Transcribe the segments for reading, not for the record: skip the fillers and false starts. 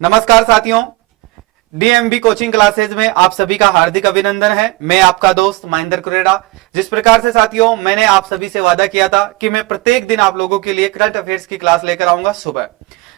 नमस्कार साथियों, DMB coaching classes में आप सभी का हार्दिक अभिनंदन है। मैं आपका दोस्त महेंद्र कुरेड़ा। जिस प्रकार से साथियों मैंने आप सभी से वादा किया था कि मैं प्रत्येक दिन आप लोगों के लिए करंट अफेयर्स की क्लास लेकर आऊंगा सुबह,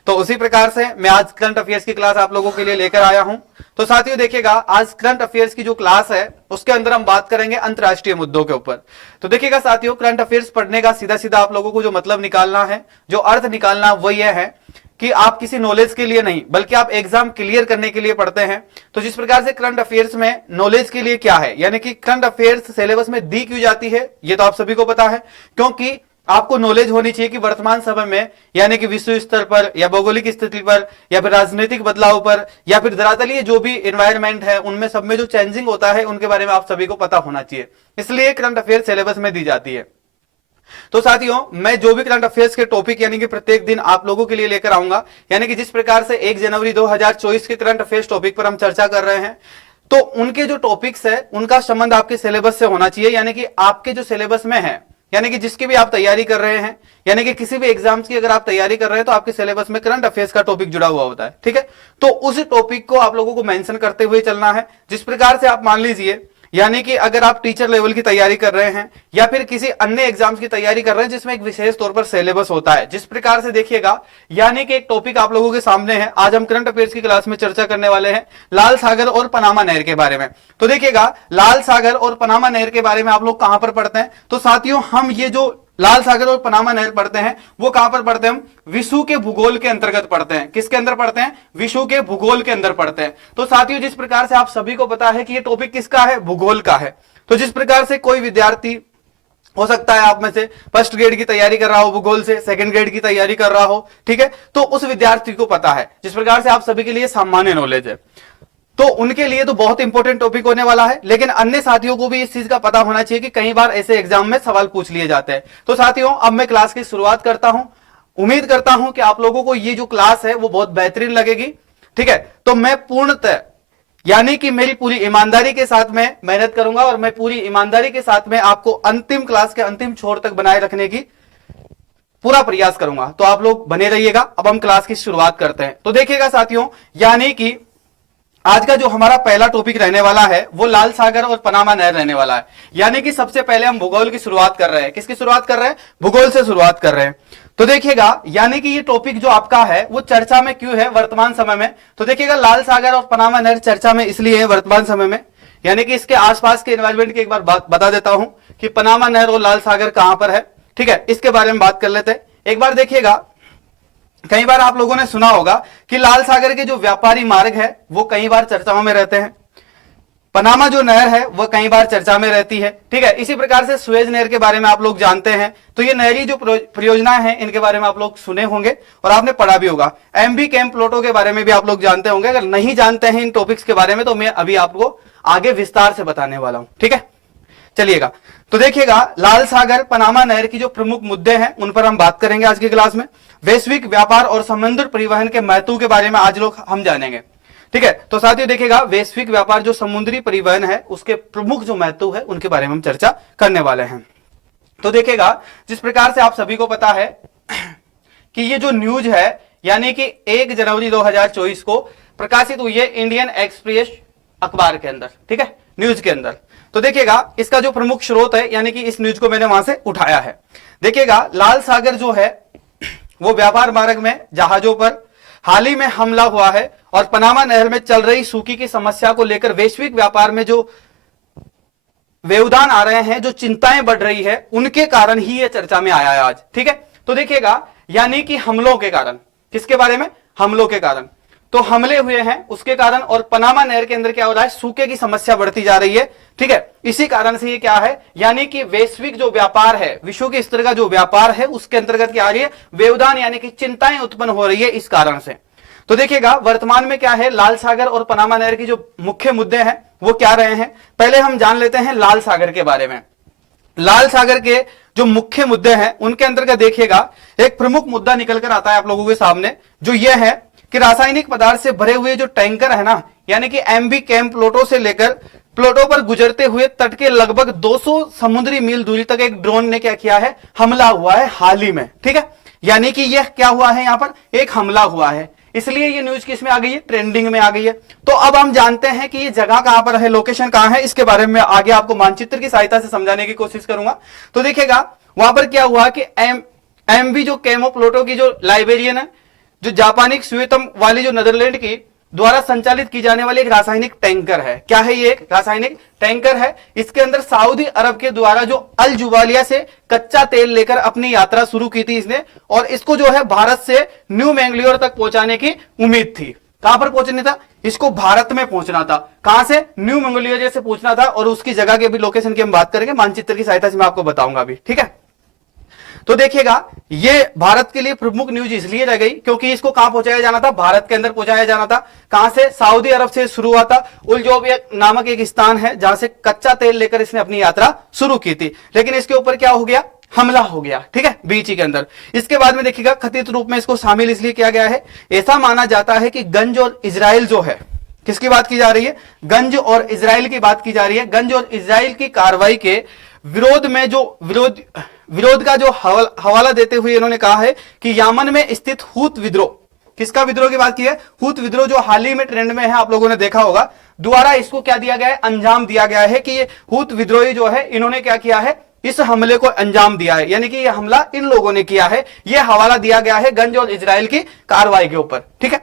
तो उसी प्रकार से मैं आज करंट अफेयर्स की क्लास आप लोगों के लिए लेकर आया हूं। तो साथियों देखिएगा, आज करंट अफेयर्स की जो क्लास है उसके अंदर हम बात करेंगे अंतरराष्ट्रीय मुद्दों के ऊपर। तो देखिएगा साथियों, करंट अफेयर्स पढ़ने का सीधा सीधा आप लोगों को जो मतलब निकालना है, जो अर्थ निकालना, वो ये है कि आप किसी नॉलेज के लिए नहीं बल्कि आप एग्जाम क्लियर करने के लिए पढ़ते हैं। तो जिस प्रकार से करंट अफेयर्स में नॉलेज के लिए क्या है, यानी कि करंट अफेयर्स सिलेबस में दी क्यों जाती है, ये तो आप सभी को पता है, क्योंकि आपको नॉलेज होनी चाहिए कि वर्तमान समय में, यानी कि विश्व स्तर पर या भौगोलिक स्थिति पर या फिर राजनीतिक बदलाव पर या फिर धरातलीय जो भी एनवायरमेंट है उनमें सब में जो चेंजिंग होता है उनके बारे में आप सभी को पता होना चाहिए, इसलिए करंट अफेयर सिलेबस में दी जाती है। तो साथियों, मैं जो भी करंट अफेयर्स के टॉपिक यानी कि प्रत्येक दिन आप लोगों के लिए लेकर आऊंगा, यानी कि जिस प्रकार से 1 जनवरी 2024 के करंट अफेयर्स टॉपिक पर हम चर्चा कर रहे हैं, तो उनके जो टॉपिक्स है उनका संबंध आपके सिलेबस से होना चाहिए, यानी कि आपके जो सिलेबस में है, यानी कि जिसकी भी आप तैयारी कर रहे हैं, यानी कि किसी भी एग्जाम्स की अगर आप तैयारी कर रहे हैं तो आपके सिलेबस में करंट अफेयर्स का टॉपिक जुड़ा हुआ होता है, ठीक है। तो उस टॉपिक को आप लोगों को मेंशन करते हुए चलना है। जिस प्रकार से आप मान लीजिए, यानी कि अगर आप टीचर लेवल की तैयारी कर रहे हैं या फिर किसी अन्य एग्जाम्स की तैयारी कर रहे हैं जिसमें एक विशेष तौर पर सिलेबस होता है, जिस प्रकार से देखिएगा, यानी कि एक टॉपिक आप लोगों के सामने है। आज हम करंट अफेयर्स की क्लास में चर्चा करने वाले हैं लाल सागर और पनामा नहर के बारे में। तो देखिएगा, लाल सागर और पनामा नहर के बारे में आप लोग कहां पर पढ़ते हैं, तो साथियों हम ये जो लाल सागर और पनामा नहर पढ़ते हैं वो कहां पर पढ़ते हैं, हम विश्व के भूगोल के अंतर्गत पढ़ते हैं। किसके अंदर पढ़ते हैं, विश्व के भूगोल के अंदर पढ़ते हैं। तो साथियों जिस प्रकार से आप सभी को पता है कि ये टॉपिक किसका है, भूगोल का है। तो जिस प्रकार से कोई विद्यार्थी हो सकता है आप में से फर्स्ट ग्रेड की तैयारी कर रहा हो भूगोल से, सेकंड ग्रेड की तैयारी कर रहा हो, ठीक है, तो उस विद्यार्थी को पता है। जिस प्रकार से आप सभी के लिए सामान्य नॉलेज है, तो उनके लिए तो बहुत इंपॉर्टेंट टॉपिक होने वाला है, लेकिन अन्य साथियों को भी इस चीज का पता होना चाहिए कि कई बार ऐसे एग्जाम में सवाल पूछ लिए जाते हैं। तो साथियों अब मैं क्लास की शुरुआत करता हूं। उम्मीद करता हूं कि आप लोगों को ये जो क्लास है वो बहुत बेहतरीन लगेगी, ठीक है। तो मैं पूर्णतः, यानी कि मेरी पूरी ईमानदारी के साथ में मेहनत करूंगा और मैं पूरी ईमानदारी के साथ में आपको अंतिम क्लास के अंतिम छोर तक बनाए रखने की पूरा प्रयास करूंगा। तो आप लोग बने रहिएगा। अब हम क्लास की शुरुआत करते हैं। तो देखिएगा साथियों, यानी कि आज का जो हमारा पहला टॉपिक रहने वाला है वो लाल सागर और पनामा नहर रहने वाला है। यानी कि सबसे पहले हम भूगोल की शुरुआत कर रहे हैं। किसकी शुरुआत कर रहे हैं, भूगोल से शुरुआत कर रहे हैं। तो देखिएगा, यानी कि ये टॉपिक जो आपका है वो चर्चा में क्यों है वर्तमान समय में। तो देखिएगा, लाल सागर और पनामा नहर चर्चा में इसलिए है वर्तमान समय में, यानी कि इसके आसपास के एनवायरमेंट की एक बार बात बता देता हूं कि पनामा नहर और लाल सागर कहां पर है, ठीक है, इसके बारे में बात कर लेते हैं। एक बार देखिएगा, कई बार आप लोगों ने सुना होगा कि लाल सागर के जो व्यापारी मार्ग है वो कई बार चर्चाओं में रहते हैं, पनामा जो नहर है वो कई बार चर्चा में रहती है, ठीक है। इसी प्रकार से सुएज नहर के बारे में आप लोग जानते हैं। तो ये नहरी जो परियोजनाएं हैं इनके बारे में आप लोग सुने होंगे और आपने पढ़ा भी होगा। एमबी कैंप प्लोटो के बारे में भी आप लोग जानते होंगे। अगर नहीं जानते हैं इन टॉपिक्स के बारे में तो मैं अभी आपको आगे विस्तार से बताने वाला हूं, ठीक है। चलिएगा, तो देखिएगा, लाल सागर पनामा नहर की जो प्रमुख मुद्दे हैं उन पर हम बात करेंगे आज की क्लास में। वैश्विक व्यापार और समुद्र परिवहन के महत्व के बारे में आज लोग हम जानेंगे, ठीक है। तो साथियों देखिएगा, वैश्विक व्यापार जो समुद्री परिवहन है उसके प्रमुख जो महत्व है उनके बारे में हम चर्चा करने वाले हैं। तो देखिएगा, जिस प्रकार से आप सभी को पता है कि ये जो न्यूज है, यानी कि 1 जनवरी 2024 को प्रकाशित हुई है इंडियन एक्सप्रेस अखबार के अंदर, ठीक है, न्यूज के अंदर। तो देखिएगा, इसका जो प्रमुख स्रोत है, यानी कि इस न्यूज को मैंने वहां से उठाया है। देखिएगा, लाल सागर जो है वो व्यापार मार्ग में जहाजों पर हाल ही में हमला हुआ है और पनामा नहर में चल रही सूखी की समस्या को लेकर वैश्विक व्यापार में जो व्यवधान आ रहे हैं, जो चिंताएं बढ़ रही है, उनके कारण ही यह चर्चा में आया है आज, ठीक है। तो देखिएगा, यानी कि हमलों के कारण, किसके बारे में, हमलों के कारण, तो हमले हुए हैं उसके कारण, और पनामा नहर के अंदर क्या हो रहा है, सूखे की समस्या बढ़ती जा रही है, ठीक है। इसी कारण से ये क्या है, यानी कि वैश्विक जो व्यापार है, विश्व के स्तर का जो व्यापार है उसके अंतर्गत क्या आ रही है, व्यवधान यानी कि चिंताएं उत्पन्न हो रही है इस कारण से। तो देखिएगा, वर्तमान में क्या है, लाल सागर और पनामा नहर की जो मुख्य मुद्दे हैं वो क्या रहे हैं। पहले हम जान लेते हैं लाल सागर के बारे में। लाल सागर के जो मुख्य मुद्दे हैं उनके अंतर्गत देखिएगा, एक प्रमुख मुद्दा निकल कर आता है आप लोगों के सामने, जो यह है कि रासायनिक पदार्थ से भरे हुए जो टैंकर है ना, यानी कि एमबी कैंप प्लोटो से लेकर प्लोटो पर गुजरते हुए तट के लगभग 200 समुद्री मील दूरी तक एक ड्रोन ने क्या किया है, हमला हुआ है हाल ही में, ठीक है। यानी कि यह क्या हुआ है, यहां पर एक हमला हुआ है। इसलिए ये न्यूज किस में आ गई है, ट्रेंडिंग में आ गई है। तो अब हम जानते हैं कि ये जगह कहां पर है, लोकेशन कहां है, इसके बारे में आगे आपको मानचित्र की सहायता से समझाने की कोशिश करूंगा। तो देखिएगा वहां पर क्या हुआ कि एमवी जो केमो प्लोटो की जो लाइब्रेरियन है, जो जापानी स्वेतम वाली जो नीदरलैंड की द्वारा संचालित की जाने वाली एक रासायनिक टैंकर है। क्या है ये, एक रासायनिक टैंकर है। इसके अंदर सऊदी अरब के द्वारा जो अल जुवालिया से कच्चा तेल लेकर अपनी यात्रा शुरू की थी इसने, और इसको जो है भारत से न्यू मैंगलोर तक पहुंचाने की उम्मीद थी। कहां पर पहुंचना था, इसको भारत में पहुंचना था। कहां से, न्यू मैंगलोर से पहुंचना था, और उसकी जगह के भी लोकेशन की हम बात करेंगे, मानचित्र की सहायता से मैं आपको बताऊंगा अभी, ठीक है। तो देखिएगा ये भारत के लिए प्रमुख न्यूज इसलिए रह गई क्योंकि इसको कहां पहुंचाया जाना था, भारत के अंदर पहुंचाया जाना था। कहां से, सऊदी अरब से शुरू हुआ था। उलजोब नामक एक स्थान है जहां से कच्चा तेल लेकर इसने अपनी यात्रा शुरू की थी, लेकिन इसके ऊपर क्या हो गया, हमला हो गया, ठीक है, बीच ही के अंदर। इसके बाद में देखिएगा कथित रूप में इसको शामिल इसलिए किया गया है, ऐसा माना जाता है कि गंज और इजराइल जो है, किसकी बात की जा रही है, गंज और इजराइल की बात की जा रही है। गंज और इजराइल की कार्रवाई के विरोध में जो विरोध का जो हवाला देते हुए इन्होंने कहा है कि यमन में स्थित हूत विद्रोह, किसका विद्रोह की बात की है, हूत विद्रोह जो हाल ही में ट्रेंड में है, आप लोगों ने देखा होगा, द्वारा इसको क्या दिया गया है, अंजाम दिया गया है कि ये हूत विद्रोही जो है इन्होंने क्या किया है, इस हमले को अंजाम दिया है, यानी कि यह हमला इन लोगों ने किया है। यह हवाला दिया गया है गंज और इजराइल की कार्रवाई के ऊपर, ठीक है।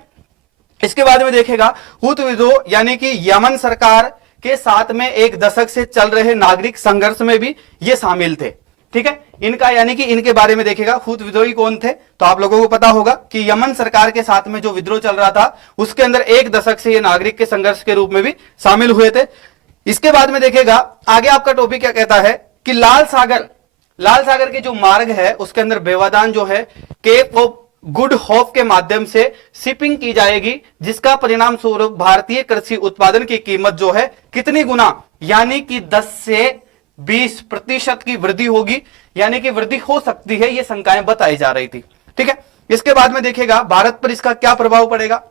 इसके बाद में देखेगा हूत विद्रोह यानी कि यमन सरकार के साथ में एक दशक से चल रहे नागरिक संघर्ष में भी ये शामिल थे, ठीक है। इनका यानी कि इनके बारे में देखेगा हूत विद्रोही कौन थे, तो आप लोगों को पता होगा कि यमन सरकार के साथ में जो विद्रोह चल रहा था उसके अंदर एक दशक से ये नागरिक के संघर्ष के रूप में भी शामिल हुए थे। इसके बाद में देखेगा आगे आपका टॉपिक क्या कहता है कि लाल सागर के जो मार्ग है उसके अंदर बेवादान जो है केप ऑफ गुड होप के माध्यम से शिपिंग की जाएगी, जिसका परिणाम स्वरूप भारतीय कृषि उत्पादन की कीमत जो है कितनी गुना, यानी कि 10 से 20% की वृद्धि होगी, यानी कि वृद्धि हो सकती है, ये शंकाएं बताई जा रही थी, ठीक है। इसके बाद में देखेगा भारत पर इसका क्या प्रभाव पड़ेगा,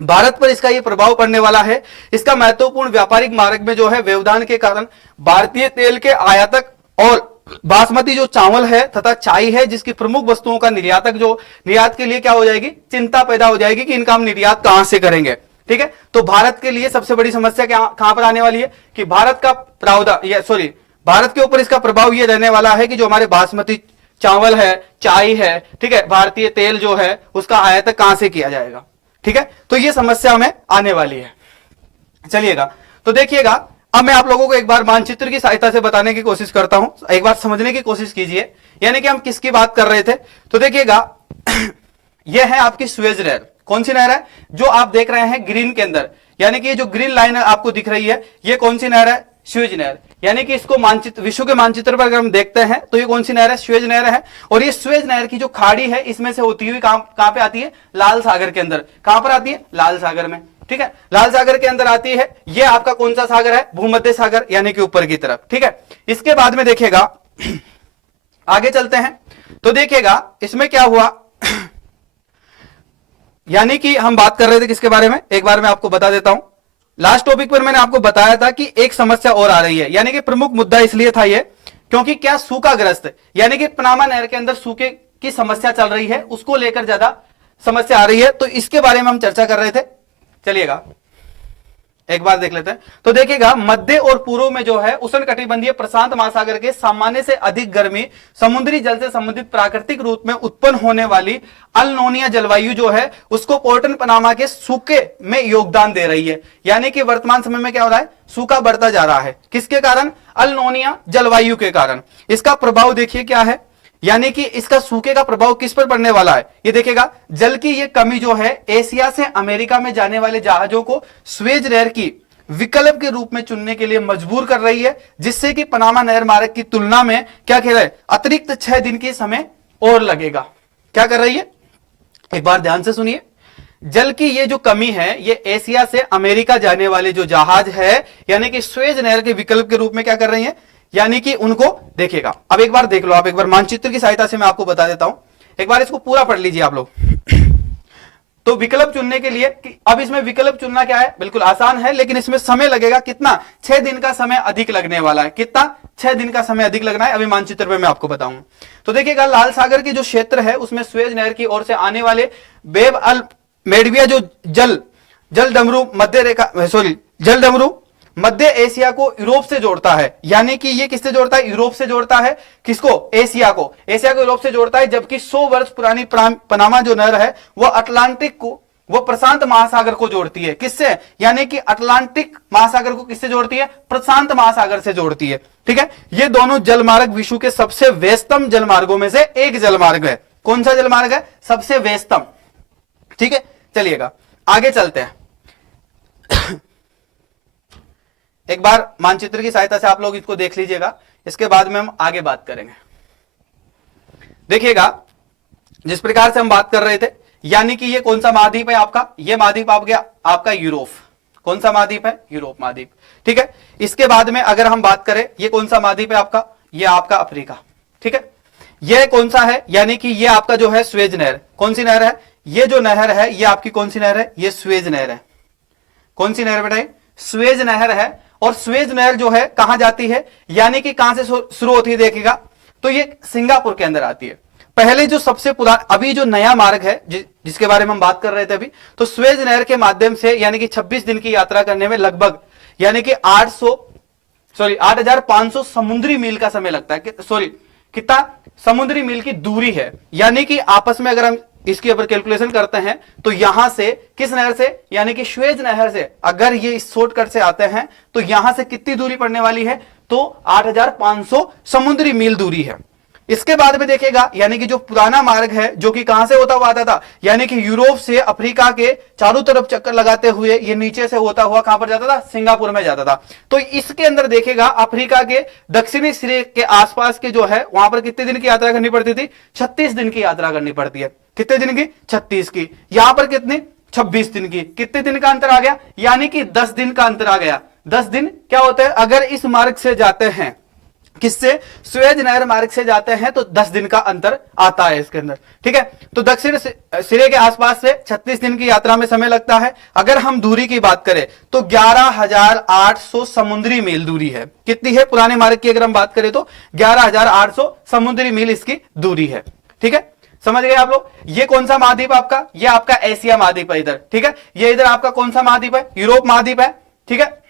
भारत पर इसका ये प्रभाव पड़ने वाला है, इसका महत्वपूर्ण व्यापारिक मार्ग में जो है व्यवधान के कारण भारतीय तेल के आयातक और बासमती जो चावल है तथा चाय है जिसकी प्रमुख वस्तुओं का निर्यातक जो निर्यात के लिए क्या हो जाएगी, चिंता पैदा हो जाएगी कि इनका हम निर्यात कहां से करेंगे, ठीक है। तो भारत के लिए सबसे बड़ी समस्या कहां पर आने वाली है कि भारत का प्रावधान भारत के ऊपर इसका प्रभाव यह रहने वाला है कि जो हमारे बासमती चावल है, चाय है, ठीक है, भारतीय तेल जो है उसका आयात कहां से किया जाएगा, ठीक है। तो यह समस्या हमें आने वाली है। चलिएगा तो देखिएगा अब मैं आप लोगों को एक बार मानचित्र की सहायता से बताने की कोशिश करता हूं, एक बार समझने की कोशिश कीजिए, यानी कि हम किसकी बात कर रहे थे। तो देखिएगा यह है आपकी स्वेज नहर, कौन सी नहर है जो आप देख रहे हैं ग्रीन के अंदर, यानी कि ये जो ग्रीन लाइन आपको दिख रही है ये कौन सी नहर है, स्वेज नहर। यानी कि इसको मानचित्र, विश्व के मानचित्र पर अगर हम देखते हैं तो ये कौन सी नहर है, स्वेज नहर है। और ये स्वेज नहर की जो खाड़ी है इसमें से होती हुई कहां पे आती है, लाल सागर के अंदर। कहां पर आती है, लाल सागर में, ठीक है, लाल सागर के अंदर आती है। ये आपका कौन सा सागर है, भूमध्य सागर, यानी कि ऊपर की तरफ, ठीक है। इसके बाद में देखिएगा आगे चलते हैं तो देखिएगा इसमें क्या हुआ यानी कि हम बात कर रहे थे किसके बारे में, एक बार मैं आपको बता देता हूं। लास्ट टॉपिक पर मैंने आपको बताया था कि एक समस्या और आ रही है, यानी कि प्रमुख मुद्दा इसलिए था ये क्योंकि क्या सूखाग्रस्त, यानी कि पनामा नहर के अंदर सूखे की समस्या चल रही है, उसको लेकर ज्यादा समस्या आ रही है, तो इसके बारे में हम चर्चा कर रहे थे। चलिएगा एक बार देख लेते हैं। तो देखिएगा मध्य और पूर्व में जो है उष्णकटिबंधीय प्रशांत महासागर के सामान्य से अधिक गर्मी समुद्री जल से संबंधित प्राकृतिक रूप में उत्पन्न होने वाली अल नोनिया जलवायु जो है उसको पोर्टन पनामा के सूखे में योगदान दे रही है। यानी कि वर्तमान समय में क्या हो रहा है, सूखा बढ़ता जा रहा है, किसके कारण, अल नोनिया जलवायु के कारण। इसका प्रभाव देखिए क्या है, यानी कि इसका सूखे का प्रभाव किस पर पड़ने वाला है, ये देखिएगा जल की ये कमी जो है एशिया से अमेरिका में जाने वाले जहाजों को स्वेज नहर की विकल्प के रूप में चुनने के लिए मजबूर कर रही है, जिससे कि पनामा नहर मार्ग की तुलना में क्या कह रहा है, अतिरिक्त 6 दिन के समय और लगेगा। क्या कर रही है, एक बार ध्यान से सुनिए, जल की ये जो कमी है ये एशिया से अमेरिका जाने वाले जो जहाज है यानी कि स्वेज नहर के विकल्प के रूप में क्या कर रही है, यानी कि उनको देखिएगा। अब एक बार देख लो आप, एक बार मानचित्र की सहायता से मैं आपको बता देता हूं, एक बार इसको पूरा पढ़ लीजिए आप लोग। तो विकल्प चुनने के लिए अब इसमें विकल्प चुनना क्या है, बिल्कुल आसान है, लेकिन इसमें समय लगेगा कितना, 6 दिन का समय अधिक लगने वाला है। कितना, 6 दिन का समय अधिक लगना है, अभी मानचित्र पे मैं आपको बताऊंगा। तो देखिएगा लाल सागर की जो क्षेत्र है उसमें स्वेज नहर की ओर से आने वाले बेब अल मेडविया जो जल जल डमरू मध्य रेखा, सॉरी, जल डमरू मध्य एशिया को यूरोप से जोड़ता है, यानी कि ये किससे जोड़ता है? यूरोप से जोड़ता है। किसको? एशिया को। एशिया को यूरोप से जोड़ता है, जबकि 100 वर्ष पुरानी पनामा जो नहर है वो अटलांटिक को, वो प्रशांत महासागर को जोड़ती है। किससे? यानी कि अटलांटिक महासागर को किससे जोड़ती है? प्रशांत महासागर से जोड़ती है। ठीक है, ये दोनों जलमार्ग विश्व के सबसे व्यस्तम जलमार्गों में से एक जलमार्ग है। कौन सा जलमार्ग है? सबसे व्यस्तम। ठीक है, चलिएगा आगे चलते हैं। एक बार मानचित्र की सहायता से आप लोग इसको देख लीजिएगा, इसके बाद में हम आगे बात करेंगे। देखिएगा, जिस प्रकार से हम बात कर रहे थे, यानी कि ये कौन सा महाद्वीप है आपका? ये महाद्वीप आप गया आपका यूरोप। कौन सा महाद्वीप है? यूरोप महाद्वीप। ठीक है, इसके बाद में अगर हम बात करें, ये कौन सा महाद्वीप है आपका? ये आपका अफ्रीका। ठीक है, ये कौन सा है? यानी कि ये आपका जो है स्वेज नहर। कौन सी नहर है? ये जो नहर है ये आपकी कौन सी नहर है? ये स्वेज नहर है। कौन सी नहर बेटा? स्वेज नहर है। और स्वेज नहर जो है कहां जाती है? यानी कि कहां से शुरू होती है? देखिएगा, तो ये सिंगापुर के अंदर आती है। पहले जो सबसे पुराना, अभी जो नया मार्ग है जिसके बारे में हम बात कर रहे थे अभी, तो स्वेज नहर के माध्यम से यानी कि 26 दिन की यात्रा करने में लगभग यानी कि 8,500 समुद्री मील का समय लगता है। सॉरी, कितना समुद्री मील की दूरी है। यानी कि आपस में अगर हम इसके ऊपर कैलकुलेशन करते हैं तो यहां से, किस नहर से? यानी कि स्वेज नहर से अगर ये इस शॉर्टकट से आते हैं तो यहां से कितनी दूरी पड़ने वाली है? तो 8,500 समुद्री मील दूरी है। इसके बाद में देखेगा, यानी कि जो पुराना मार्ग है जो कि कहां से होता हुआ आता था? यानी कि यूरोप से अफ्रीका के चारों तरफ चक्कर लगाते हुए ये नीचे से होता हुआ कहां पर जाता था? सिंगापुर में जाता था। तो इसके अंदर देखेगा, अफ्रीका के दक्षिणी सिरे के आसपास के जो है वहां पर कितने दिन की यात्रा करनी पड़ती थी? 36 दिन की यात्रा करनी पड़ती है। कितने दिन की? 36 की। यहां पर कितनी? 26 दिन की। कितने दिन का अंतर आ गया? यानी कि 10 दिन का अंतर आ गया। 10 दिन क्या होता है? अगर इस मार्ग से जाते हैं, किससे? स्वेज नहर मार्ग से जाते हैं तो 10 दिन का अंतर आता है इसके अंदर। ठीक है, तो दक्षिण सिरे के आसपास से 36 दिन की यात्रा में समय लगता है। अगर हम दूरी की बात करें तो 11,800 समुद्री मील दूरी है। कितनी है? पुराने मार्ग की अगर हम बात करें तो 11,800 समुद्री मील इसकी दूरी है। ठीक है, समझ गए आप लोग? ये कौन सा महाद्वीप आपका? ये आपका एशिया महाद्वीप है इधर। ठीक है, ये इधर आपका कौन सा महाद्वीप है? यूरोप महाद्वीप है। ठीक है,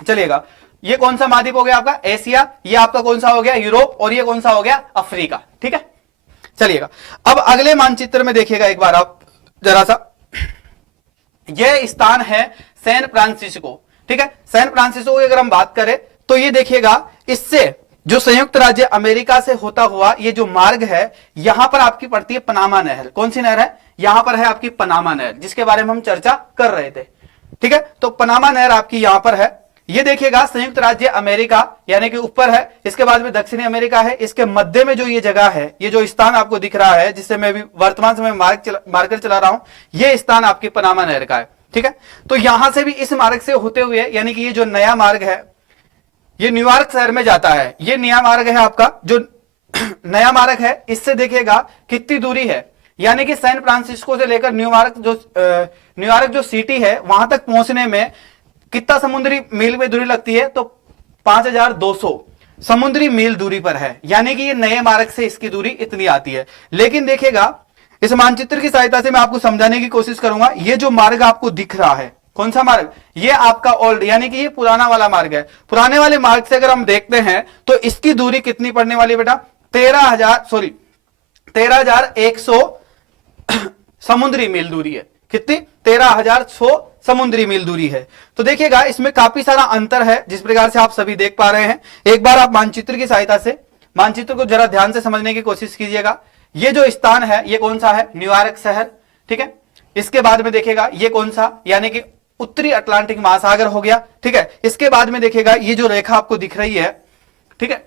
चलिएगा, ये कौन सा महाद्वीप हो गया आपका? एशिया। ये आपका कौन सा हो गया? यूरोप। और ये कौन सा हो गया? अफ्रीका। ठीक है, चलिएगा अब अगले मानचित्र में देखिएगा एक बार आप जरा सा। यह स्थान है सैन फ्रांसिस्को। ठीक है, सैन फ्रांसिस्को की अगर हम बात करें तो ये देखिएगा, इससे जो संयुक्त राज्य अमेरिका से होता हुआ ये जो मार्ग है, यहां पर आपकी पड़ती है पनामा नहर। कौन सी नहर है? यहां पर है आपकी पनामा नहर, जिसके बारे में हम चर्चा कर रहे थे। ठीक है, तो पनामा नहर आपकी यहां पर है। ये देखिएगा, संयुक्त राज्य अमेरिका यानी कि ऊपर है, इसके बाद में दक्षिणी अमेरिका है, इसके मध्य में जो ये जगह है, ये जो स्थान आपको दिख रहा है जिससे मैं भी वर्तमान समय मार्कर चला रहा हूं, ये स्थान आपकी पनामा नहर का है। ठीक है, तो यहां से भी इस मार्ग से होते हुए, यानी कि ये जो नया मार्ग है ये न्यूयॉर्क शहर में जाता है। ये नया मार्ग है आपका, जो नया मार्ग है, इससे देखिएगा कितनी दूरी है। यानी कि सैन फ्रांसिस्को से लेकर न्यूयॉर्क जो सिटी है वहां तक पहुंचने में कितना समुद्री मील में दूरी लगती है? तो 5,200 समुद्री मील दूरी पर है। यानी कि ये नए मार्ग से इसकी दूरी इतनी आती है। लेकिन देखिएगा, इस मानचित्र की सहायता से मैं आपको समझाने की कोशिश करूंगा। ये जो मार्ग आपको दिख रहा है, कौन सा मार्ग? ये आपका ओल्ड, यानी कि ये पुराना वाला मार्ग है। पुराने वाले मार्ग से अगर हम देखते हैं तो इसकी दूरी कितनी पड़ने वाली है बेटा? 13,100 समुद्री मील दूरी है। कितनी? 13,100 समुद्री मील दूरी है। तो देखिएगा, इसमें काफी सारा अंतर है, जिस प्रकार से आप सभी देख पा रहे हैं। एक बार आप मानचित्र की सहायता से मानचित्र को जरा ध्यान से समझने की कोशिश कीजिएगा। ये जो स्थान है ये कौन सा है? न्यूयॉर्क शहर। ठीक है, इसके बाद में देखिएगा ये कौन सा? यानी कि उत्तरी अटलांटिक महासागर हो गया। ठीक है, इसके बाद में देखिएगा ये जो रेखा आपको दिख रही है, ठीक है,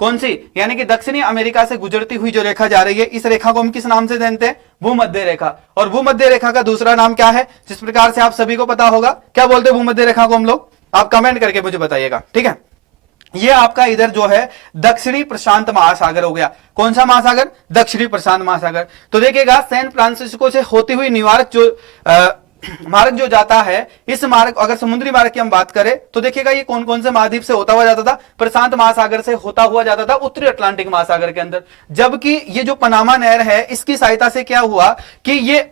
कौन सी? यानी कि दक्षिणी अमेरिका से गुजरती हुई जो रेखा जा रही है, इस रेखा को हम किस नाम से जानते हैं? भूमध्य रेखा। और भूमध्य रेखा का दूसरा नाम क्या है? जिस प्रकार से आप सभी को पता होगा, क्या बोलते हैं भूमध्य रेखा को हम लोग? आप कमेंट करके मुझे बताइएगा। ठीक है, ये आपका इधर जो है दक्षिणी प्रशांत महासागर हो गया। कौन सा महासागर? दक्षिणी प्रशांत महासागर। तो देखिएगा, सैन फ्रांसिस्को से होती हुई न्यूयॉर्क जो मार्ग जो जाता है, इस मार्ग, अगर समुद्री मार्ग की हम बात करें तो देखिएगा ये कौन कौन से महाद्वीप से होता हुआ जाता था, प्रशांत महासागर से होता हुआ जाता था उत्तरी अटलांटिक महासागर के अंदर। जबकि ये जो पनामा नहर है इसकी सहायता से क्या हुआ कि ये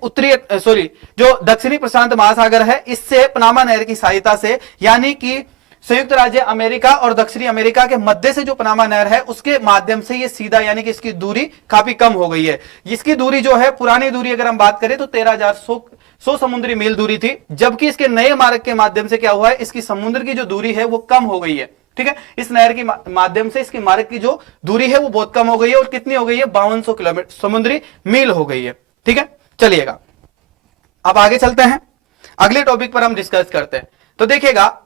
जो दक्षिणी प्रशांत महासागर है इससे पनामा नहर की सहायता से, यानी कि संयुक्त राज्य अमेरिका और दक्षिणी अमेरिका के मध्य से जो पनामा नहर है उसके माध्यम से ये सीधा, यानी कि इसकी दूरी काफी कम हो गई है। इसकी दूरी जो है, पुरानी दूरी अगर हम बात करें तो 13,100 समुद्री मील दूरी थी, जबकि इसके नए मार्ग के माध्यम से क्या हुआ है, इसकी समुद्र की जो दूरी है वो कम हो गई है। ठीक है, इस नहर के माध्यम से इसकी मार्ग की जो दूरी है वो बहुत कम हो गई है, और कितनी हो गई है, 5200 किलोमीटर समुद्री मील हो गई है। ठीक है, चलिएगा अब आगे चलते हैं, अगले टॉपिक पर हम डिस्कस करते हैं। तो देखिएगा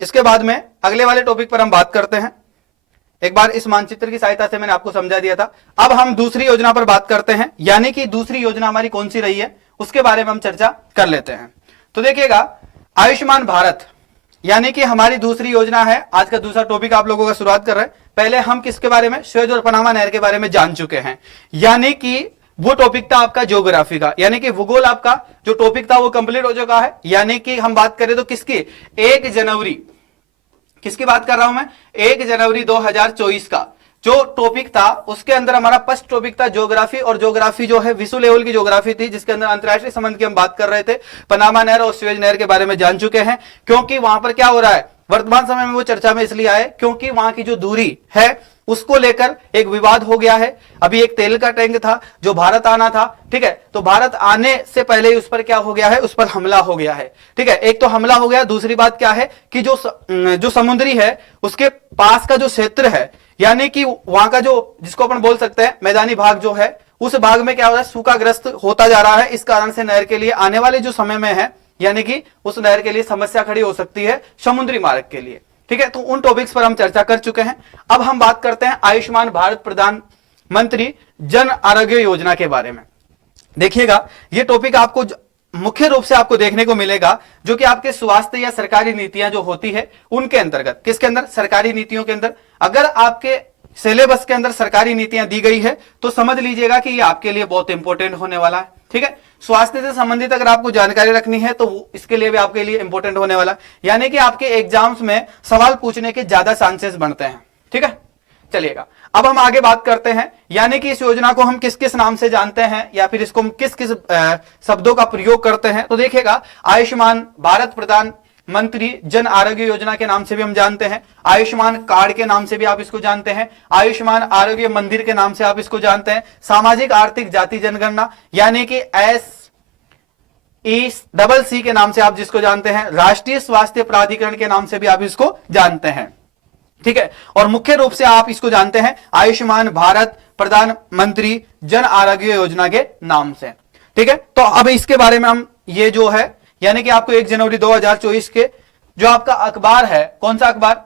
इसके बाद में अगले वाले टॉपिक पर हम बात करते हैं। एक बार इस मानचित्र की सहायता से मैंने आपको समझा दिया था। अब हम दूसरी योजना पर बात करते हैं, यानी कि दूसरी योजना हमारी कौन सी रही है उसके बारे में हम चर्चा कर लेते हैं। तो देखिएगा आयुष्मान भारत, यानी कि हमारी दूसरी योजना है। आज का दूसरा टॉपिक आप लोगों का शुरुआत कर रहे हैं। पहले हम किसके बारे में, सुएज और पनामा नहर के बारे में जान चुके हैं, यानी कि वो टॉपिक था आपका ज्योग्राफी का, यानी कि भूगोल आपका जो टॉपिक था वो कंप्लीट हो चुका है। यानी कि हम बात करें तो किसकी, 1 जनवरी, किसकी बात कर रहा हूं मैं, 1 जनवरी 2024 का जो टॉपिक था उसके अंदर हमारा फर्स्ट टॉपिक था ज्योग्राफी, और ज्योग्राफी जो है विश्व लेवल की ज्योग्राफी थी, जिसके अंदर अंतरराष्ट्रीय संबंध की हम बात कर रहे थे। पनामा नहर और सुएज नहर के बारे में जान चुके हैं, क्योंकि वहां पर क्या हो रहा है, वर्तमान समय में वो चर्चा में इसलिए आए क्योंकि वहां की जो दूरी है उसको लेकर एक विवाद हो गया है। अभी एक तेल का टैंक था जो भारत आना था, ठीक है, तो भारत आने से पहले ही उस पर क्या हो गया है, उस पर हमला हो गया है। ठीक है, एक तो हमला हो गया, दूसरी बात क्या है कि जो समुद्री है उसके पास का जो क्षेत्र है, यानी कि वहां का जो, जिसको अपन बोल सकते हैं मैदानी भाग जो है, उस भाग में क्या हो रहा है, सूखाग्रस्त होता जा रहा है। इस कारण से नहर के लिए आने वाले जो समय में है, यानी कि उस नहर के लिए समस्या खड़ी हो सकती है समुद्री मार्ग के लिए। ठीक है, तो उन टॉपिक्स पर हम चर्चा कर चुके हैं। अब हम बात करते हैं आयुष्मान भारत प्रधानमंत्री जन आरोग्य योजना के बारे में। देखिएगा ये टॉपिक आपको मुख्य रूप से आपको देखने को मिलेगा जो कि आपके स्वास्थ्य या सरकारी नीतियां जो होती है उनके अंतर्गत, किसके अंदर, सरकारी नीतियों के अंदर। अगर आपके सिलेबस के अंदर सरकारी नीतियां दी गई है तो समझ लीजिएगा कि ये आपके लिए बहुत इंपॉर्टेंट होने वाला है। ठीक है, स्वास्थ्य से संबंधित अगर आपको जानकारी रखनी है तो इसके लिए भी आपके लिए इंपॉर्टेंट होने वाला, यानी कि आपके एग्जाम्स में सवाल पूछने के ज्यादा चांसेस बनते हैं। ठीक है, चलिएगा अब हम आगे बात करते हैं, यानी कि इस योजना को हम किस किस नाम से जानते हैं या फिर इसको हम किस किस शब्दों का प्रयोग करते हैं। तो देखिएगा आयुष्मान भारत प्रधानमंत्री जन आरोग्य योजना के नाम से भी हम जानते हैं, आयुष्मान कार्ड के नाम से भी आप इसको जानते हैं, आयुष्मान आरोग्य मंदिर के नाम से आप इसको जानते हैं, सामाजिक आर्थिक जाति जनगणना यानी कि SECC के नाम से आप जिसको जानते हैं, राष्ट्रीय स्वास्थ्य प्राधिकरण के नाम से भी आप इसको जानते हैं। ठीक है, और मुख्य रूप से आप इसको जानते हैं आयुष्मान भारत प्रधानमंत्री जन आरोग्य योजना के नाम से। ठीक है, तो अब इसके बारे में हम ये जो है, यानी कि आपको 1 जनवरी 2024 के जो आपका अखबार है, कौन सा अखबार,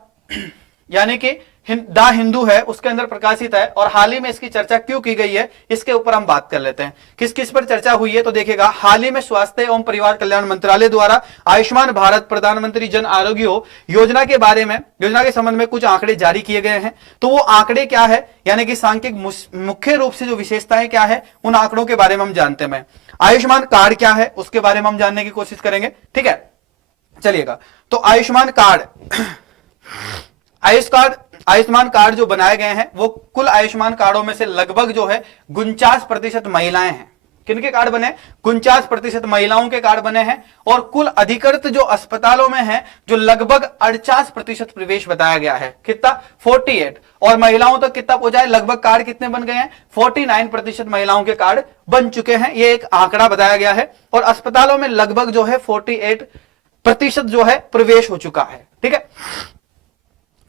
यानी कि द हिंदू है, उसके अंदर प्रकाशित है, और हाल ही में इसकी चर्चा क्यों की गई है इसके ऊपर हम बात कर लेते हैं। किस किस पर चर्चा हुई है, तो देखिएगा हाल ही में स्वास्थ्य एवं परिवार कल्याण मंत्रालय द्वारा आयुष्मान भारत प्रधानमंत्री जन आरोग्य योजना के बारे में, योजना के संबंध में कुछ आंकड़े जारी किए गए हैं। तो वो आंकड़े क्या है, यानी कि सांख्यिक मुख्य रूप से जो विशेषताएं क्या है उन आंकड़ों के बारे में हम जानते हैं। आयुष्मान कार्ड क्या है उसके बारे में हम जानने की कोशिश करेंगे। ठीक है, चलिएगा, तो आयुष्मान कार्ड जो बनाए गए हैं वो कुल आयुष्मान कार्डों में से लगभग जो है 49% महिलाएं हैं। किनके कार्ड बने, 49% महिलाओं के कार्ड बने हैं, और कुल अधिकृत जो अस्पतालों में है जो लगभग 48% प्रवेश बताया गया है, कितना, 48, और महिलाओं तक कितना पहुंचा है, लगभग कार्ड कितने बन गए हैं, 49% महिलाओं के कार्ड बन चुके हैं, ये एक आंकड़ा बताया गया है। और अस्पतालों में लगभग जो है 48% जो है प्रवेश हो चुका है। ठीक है,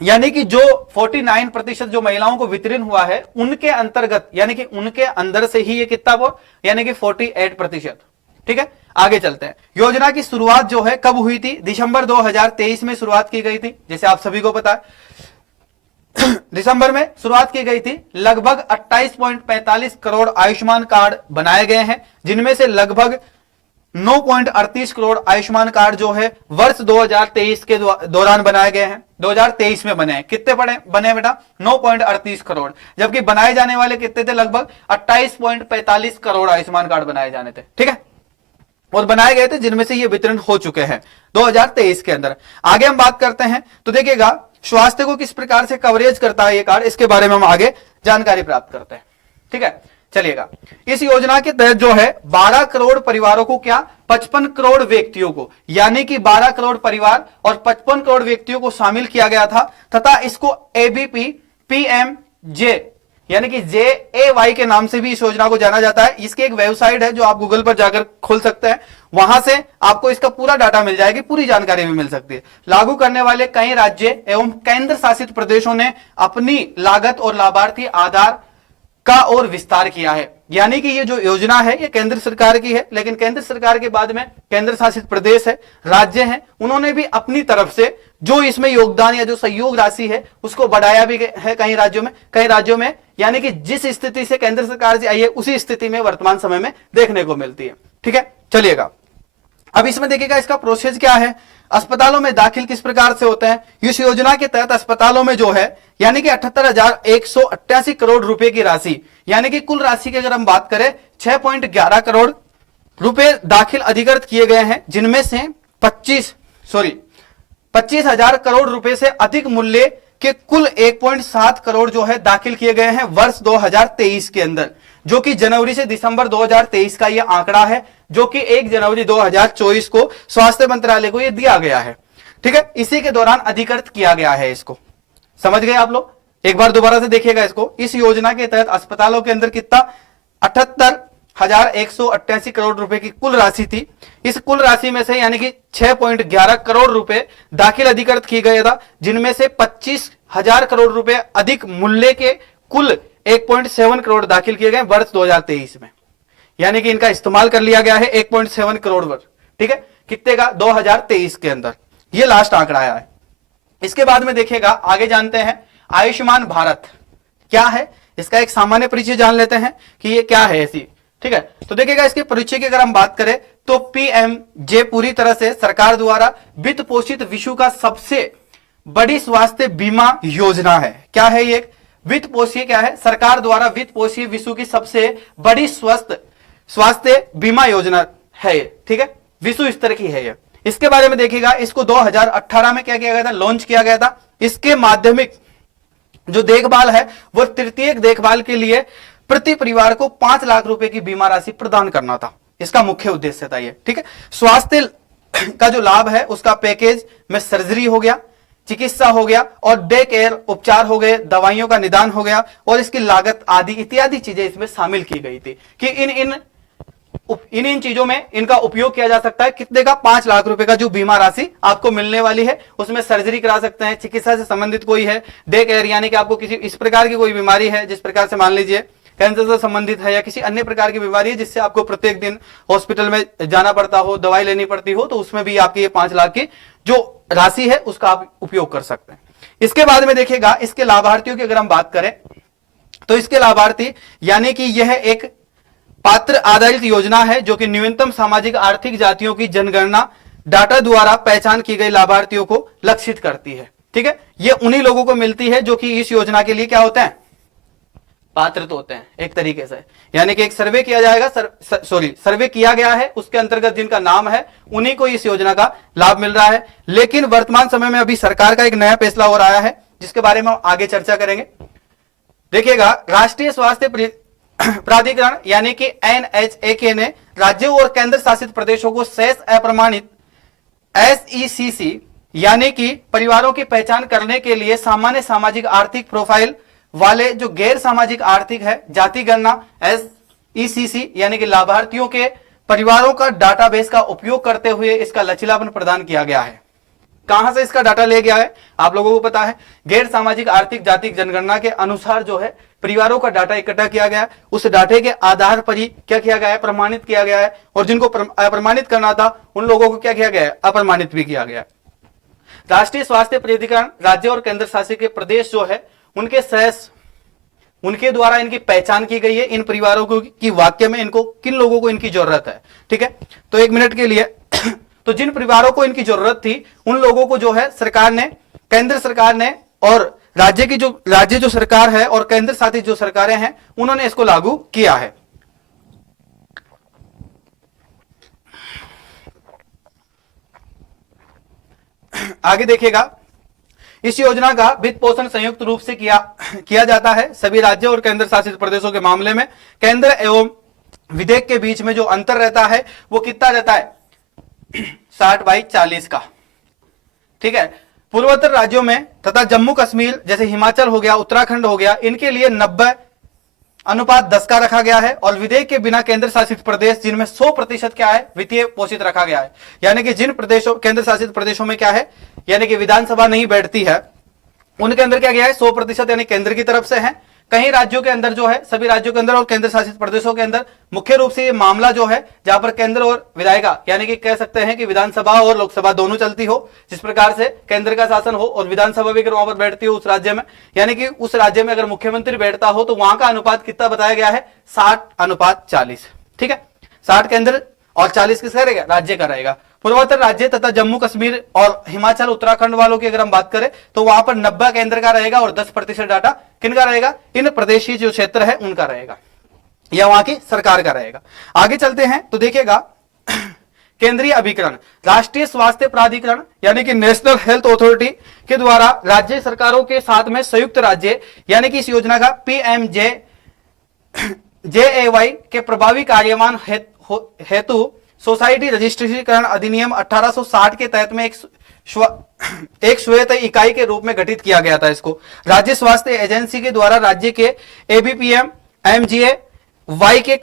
यानी कि जो 49% जो महिलाओं को वितरण हुआ है उनके अंतर्गत, यानी कि उनके अंदर से ही ये कितना वो, यानी कि 48%। ठीक है, आगे चलते हैं। योजना की शुरुआत जो है कब हुई थी, दिसंबर 2023 में शुरुआत की गई थी, जैसे आप सभी को पता है दिसंबर में शुरुआत की गई थी। लगभग 28.45 करोड़ आयुष्मान कार्ड बनाए गए हैं, जिनमें से लगभग 9.38 करोड़ आयुष्मान कार्ड जो है वर्ष 2023 के दौरान बनाए गए हैं, 2023 में बने हैं। कितने बने बेटा? 9.38 करोड़, जबकि बनाए जाने वाले कितने थे? लगभग 28.45 करोड़ आयुष्मान कार्ड बनाए जाने थे। ठीक है, और बनाए गए थे, जिनमें से ये वितरण हो चुके हैं 2023 के अंदर। आगे हम बात करते हैं तो देखिएगा स्वास्थ्य को किस प्रकार से कवरेज करता है ये कार्ड, इसके बारे में हम आगे जानकारी प्राप्त करते हैं। ठीक है, चलिएगा। इस योजना के तहत जो है 12 करोड़ परिवारों को, क्या 55 करोड़ व्यक्तियों को, यानी कि 12 करोड़ परिवार और 55 करोड़ व्यक्तियों को शामिल किया गया था, तथा इसको एबीपी पीएमजे यानी कि JAY के नाम से भी इस योजना को जाना जाता है। इसकी एक वेबसाइट है जो आप गूगल पर जाकर खोल सकते हैं, वहां से आपको इसका पूरा डाटा मिल जाएगी, पूरी जानकारी भी मिल सकती है। लागू करने वाले कई राज्य एवं केंद्र शासित प्रदेशों ने अपनी लागत और लाभार्थी आधार का और विस्तार किया है। यानी कि ये जो योजना है ये केंद्र सरकार की है, लेकिन केंद्र सरकार के बाद में केंद्र शासित प्रदेश है, राज्य हैं, उन्होंने भी अपनी तरफ से जो इसमें योगदान या जो सहयोग राशि है उसको बढ़ाया भी है कई राज्यों में, यानी कि जिस स्थिति से केंद्र सरकार से आई है उसी स्थिति में वर्तमान समय में देखने को मिलती है। ठीक है, चलिएगा। अब इसमें देखिएगा इसका प्रोसेस क्या है, अस्पतालों में दाखिल किस प्रकार से होते हैं। इस योजना के तहत अस्पतालों में जो है यानी कि 78,188 करोड़ रुपए की राशि, यानी कि कुल राशि की अगर हम बात करें 6.11 करोड़ रुपए दाखिल अधिकृत किए गए हैं, जिनमें से 25,000 करोड़ रुपए से अधिक मूल्य के कुल 1.7 करोड़ जो है दाखिल किए गए हैं वर्ष 2023 के अंदर, जो कि जनवरी से दिसंबर 2023 का यह आंकड़ा है, जो कि 1 जनवरी 2024 को स्वास्थ्य मंत्रालय को यह दिया गया है। ठीक है, इसी के दौरान अधिकृत किया गया है। इसको समझ गए आप लोग? एक बार दोबारा से देखिएगा इसको। इस योजना के तहत अस्पतालों के अंदर कितना 78,188 करोड़ रुपए की कुल राशि थी। इस कुल राशि में से यानी कि 6.11 करोड़ रुपए दाखिल अधिकृत किए गए था, जिनमें से 25,000 करोड़ रुपए अधिक मूल्य के कुल 1.7 करोड़ दाखिल किए गए वर्ष 2023 में, यानी कि इनका इस्तेमाल कर लिया गया है 1.7 करोड़ वर्ष। ठीक है, कितने का? 2023 के अंदर ये लास्ट आंकड़ा आया है। इसके बाद में देखिएगा, आगे जानते हैं आयुष्मान भारत क्या है, इसका एक सामान्य परिचय जान लेते हैं कि ये क्या है ऐसी। ठीक है, तो देखिएगा इसके परिचय की अगर हम बात करें तो पीएमजे पूरी तरह से सरकार द्वारा वित्त पोषित विश्व का सबसे बड़ी स्वास्थ्य बीमा योजना है। क्या है ये? वित्त पोषित क्या है? सरकार द्वारा वित्त पोषित विश्व की सबसे बड़ी स्वास्थ्य बीमा योजना है ये। ठीक है, विश्व स्तर की है ये। इसके बारे में देखिएगा, इसको 2018 में क्या किया गया था? लॉन्च किया गया था। इसके माध्यमिक जो देखभाल है वो तृतीयक देखभाल के लिए प्रति परिवार को 5 लाख रुपए की बीमा राशि प्रदान करना था। इसका मुख्य उद्देश्य था ये। ठीक है, स्वास्थ्य का जो लाभ है उसका पैकेज में सर्जरी हो गया, चिकित्सा हो गया और डे केयर उपचार हो गए, दवाइयों का निदान हो गया और इसकी लागत आदि इत्यादि चीजें इसमें शामिल की गई थी कि इन चीजों में इनका उपयोग किया जा सकता है। कितने का? 5 लाख रुपए का जो बीमा राशि आपको मिलने वाली है, उसमें सर्जरी करा सकते हैं, चिकित्सा से संबंधित कोई है, डे केयर यानी कि आपको किसी इस प्रकार की कोई बीमारी है, जिस प्रकार से मान लीजिए कैंसर से संबंधित है या किसी अन्य प्रकार की बीमारी है जिससे आपको प्रत्येक दिन हॉस्पिटल में जाना पड़ता हो, दवाई लेनी पड़ती हो, तो उसमें भी आपकी ये 5 लाख की जो राशि है उसका आप उपयोग कर सकते हैं। इसके बाद में देखिएगा इसके लाभार्थियों की अगर हम बात करें तो इसके लाभार्थी यानी कि यह एक पात्र आधारित योजना है जो कि न्यूनतम सामाजिक आर्थिक जातियों की जनगणना डाटा द्वारा पहचान की गई लाभार्थियों को लक्षित करती है। ठीक है, ये उन्हीं लोगों को मिलती है जो कि इस योजना के लिए क्या होते हैं? पात्रित होते हैं एक तरीके से। यानी कि एक सर्वे किया जाएगा, सर्वे किया गया है, उसके अंतर्गत जिनका नाम है उन्हीं को इस योजना का लाभ मिल रहा है। लेकिन वर्तमान समय में अभी सरकार का एक नया फैसला हो रहा है जिसके बारे में हम आगे चर्चा करेंगे। देखिएगा, राष्ट्रीय स्वास्थ्य प्राधिकरण यानी कि NHAK ने राज्यों और केंद्र शासित प्रदेशों को शेष अप्रमाणित SECC यानी कि परिवारों की पहचान करने के लिए सामान्य सामाजिक आर्थिक प्रोफाइल वाले जो गैर सामाजिक आर्थिक है जाति गणना SECC यानी कि लाभार्थियों के परिवारों का डाटाबेस का उपयोग करते हुए इसका लचीलापन प्रदान किया गया है। कहां से इसका डाटा ले गया है आप लोगों को पता है? गैर सामाजिक आर्थिक जाति जनगणना के अनुसार जो है परिवारों का डाटा इकट्ठा किया गया है। उस डाटे के आधार पर ही क्या किया गया है? प्रमाणित किया गया है। और जिनको अप्रमाणित करना था उन लोगों को क्या किया गया है? अप्रमाणित भी किया गया है। राष्ट्रीय स्वास्थ्य प्राधिकरण राज्य और केंद्र शासित के प्रदेश जो है उनके शेष उनके द्वारा इनकी पहचान की गई है, इन परिवारों को की वाक्य में इनको किन लोगों को इनकी जरूरत है। ठीक है, तो एक मिनट के लिए तो जिन परिवारों को इनकी जरूरत थी उन लोगों को जो है सरकार ने, केंद्र सरकार ने और राज्य जो सरकार है और केंद्र शासित जो सरकारें हैं उन्होंने इसको लागू किया है। आगे देखिएगा, इस योजना का वित्त पोषण संयुक्त रूप से किया जाता है सभी राज्यों और केंद्र शासित प्रदेशों के मामले में केंद्र एवं विधेयक के बीच में जो अंतर रहता है वो कितना रहता है 60/40 का। ठीक है, पूर्वोत्तर राज्यों में तथा जम्मू कश्मीर जैसे हिमाचल हो गया, उत्तराखंड हो गया, इनके लिए 90:10 का रखा गया है और विधेयक के बिना केंद्र शासित प्रदेश जिनमें 100% क्या है वित्तीय पोषित रखा गया है। यानी कि जिन प्रदेशों, केंद्र शासित प्रदेशों में क्या है, यानी कि विधानसभा नहीं बैठती है, उनके अंदर क्या गया है 100% यानी केंद्र की तरफ से है। कहीं राज्यों के अंदर जो है, सभी राज्यों के अंदर और केंद्र शासित प्रदेशों के अंदर मुख्य रूप से ये मामला जो है जहां पर केंद्र और विधायिका यानी कि कह सकते हैं कि विधानसभा और लोकसभा दोनों चलती हो, जिस प्रकार से केंद्र का शासन हो और विधानसभा भी अगर वहां पर बैठती हो उस राज्य में, यानी कि उस राज्य में अगर मुख्यमंत्री बैठता हो तो वहां का अनुपात कितना बताया गया है 60:40। ठीक है, 60 केंद्र और 40 किसका रहेगा, राज्य का रहेगा। पूर्वोत्तर राज्य तथा जम्मू कश्मीर और हिमाचल उत्तराखंड वालों की अगर हम बात करें तो वहां पर 90 केंद्र का रहेगा और 10% डाटा किनका रहेगा, इन प्रदेशीय जो क्षेत्र है उनका रहेगा या वहां की सरकार का रहेगा। आगे चलते हैं तो देखिएगा, केंद्रीय अभिकरण, राष्ट्रीय स्वास्थ्य प्राधिकरण यानी कि नेशनल हेल्थ अथॉरिटी के द्वारा राज्य सरकारों के साथ में संयुक्त राज्य यानी कि इस योजना का PMJAY के प्रभावी कार्यान्वयन हेतु सोसाइटी रजिस्ट्रेशन अधिनियम 1860 के तहत में एक स्वायत्त इकाई के रूप में गठित किया गया था। इसको राज्य स्वास्थ्य एजेंसी के द्वारा राज्य के ABPM MGA-Y के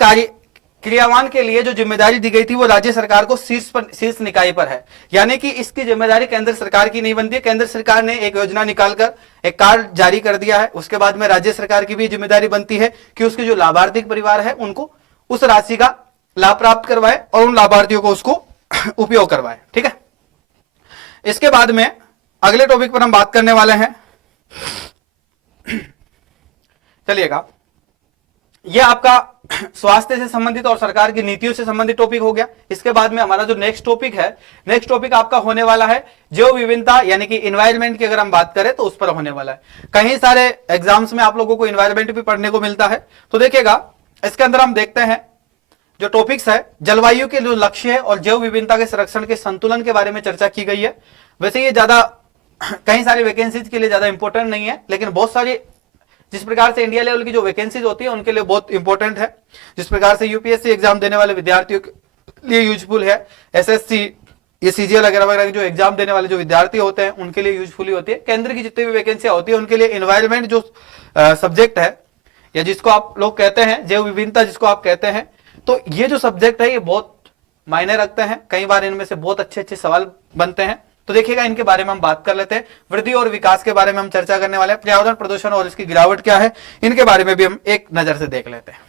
क्रियान्वयन के लिए जो जिम्मेदारी दी गई थी वो राज्य सरकार को शीर्ष निकाय पर है। यानी कि इसकी जिम्मेदारी केंद्र सरकार की नहीं बनती है। केंद्र सरकार ने एक योजना निकालकर एक कार्ड जारी कर दिया है, उसके बाद में राज्य सरकार की भी जिम्मेदारी बनती है कि उसके जो लाभार्थी परिवार है उनको उस राशि का लाभ प्राप्त करवाए और उन लाभार्थियों को उसको उपयोग करवाए। ठीक है, इसके बाद में अगले टॉपिक पर हम बात करने वाले हैं, चलिएगा, यह आपका स्वास्थ्य से संबंधित और सरकार की नीतियों से संबंधित टॉपिक हो गया। इसके बाद में हमारा जो नेक्स्ट टॉपिक है, नेक्स्ट टॉपिक आपका होने वाला है जैव विविधता यानी कि इन्वायरमेंट की अगर हम बात करें तो उस पर होने वाला है। कहीं सारे एग्जाम्स में आप लोगों को इन्वायरमेंट भी पढ़ने को मिलता है। तो देखिएगा, इसके अंदर हम देखते हैं जो टॉपिक्स है, जलवायु के जो लक्ष्य है और जैव विविधता के संरक्षण के संतुलन के बारे में चर्चा की गई है। वैसे ये ज्यादा कई सारी वैकेंसीज के लिए ज्यादा इंपॉर्टेंट नहीं है, लेकिन बहुत सारी जिस प्रकार से इंडिया लेवल की जो वैकेंसीज होती है उनके लिए बहुत इंपॉर्टेंट है। जिस प्रकार से यूपीएससी एग्जाम देने वाले विद्यार्थियों के लिए यूजफुल है, एसएससी ये सीजीएल वगैरह वगैरह जो एग्जाम देने वाले जो विद्यार्थी होते हैं उनके लिए यूजफुल होती है। केंद्र की जितनी भी वैकेंसियां होती है उनके लिए इन्वायरमेंट जो सब्जेक्ट है या जिसको आप लोग कहते हैं जैव विविधता जिसको आप कहते हैं, तो ये जो सब्जेक्ट है ये बहुत मायने रखते हैं। कई बार इनमें से बहुत अच्छे अच्छे सवाल बनते हैं। तो देखिएगा, इनके बारे में हम बात कर लेते हैं। वृद्धि और विकास के बारे में हम चर्चा करने वाले हैं। पर्यावरण प्रदूषण और इसकी गिरावट क्या है, इनके बारे में भी हम एक नजर से देख लेते हैं।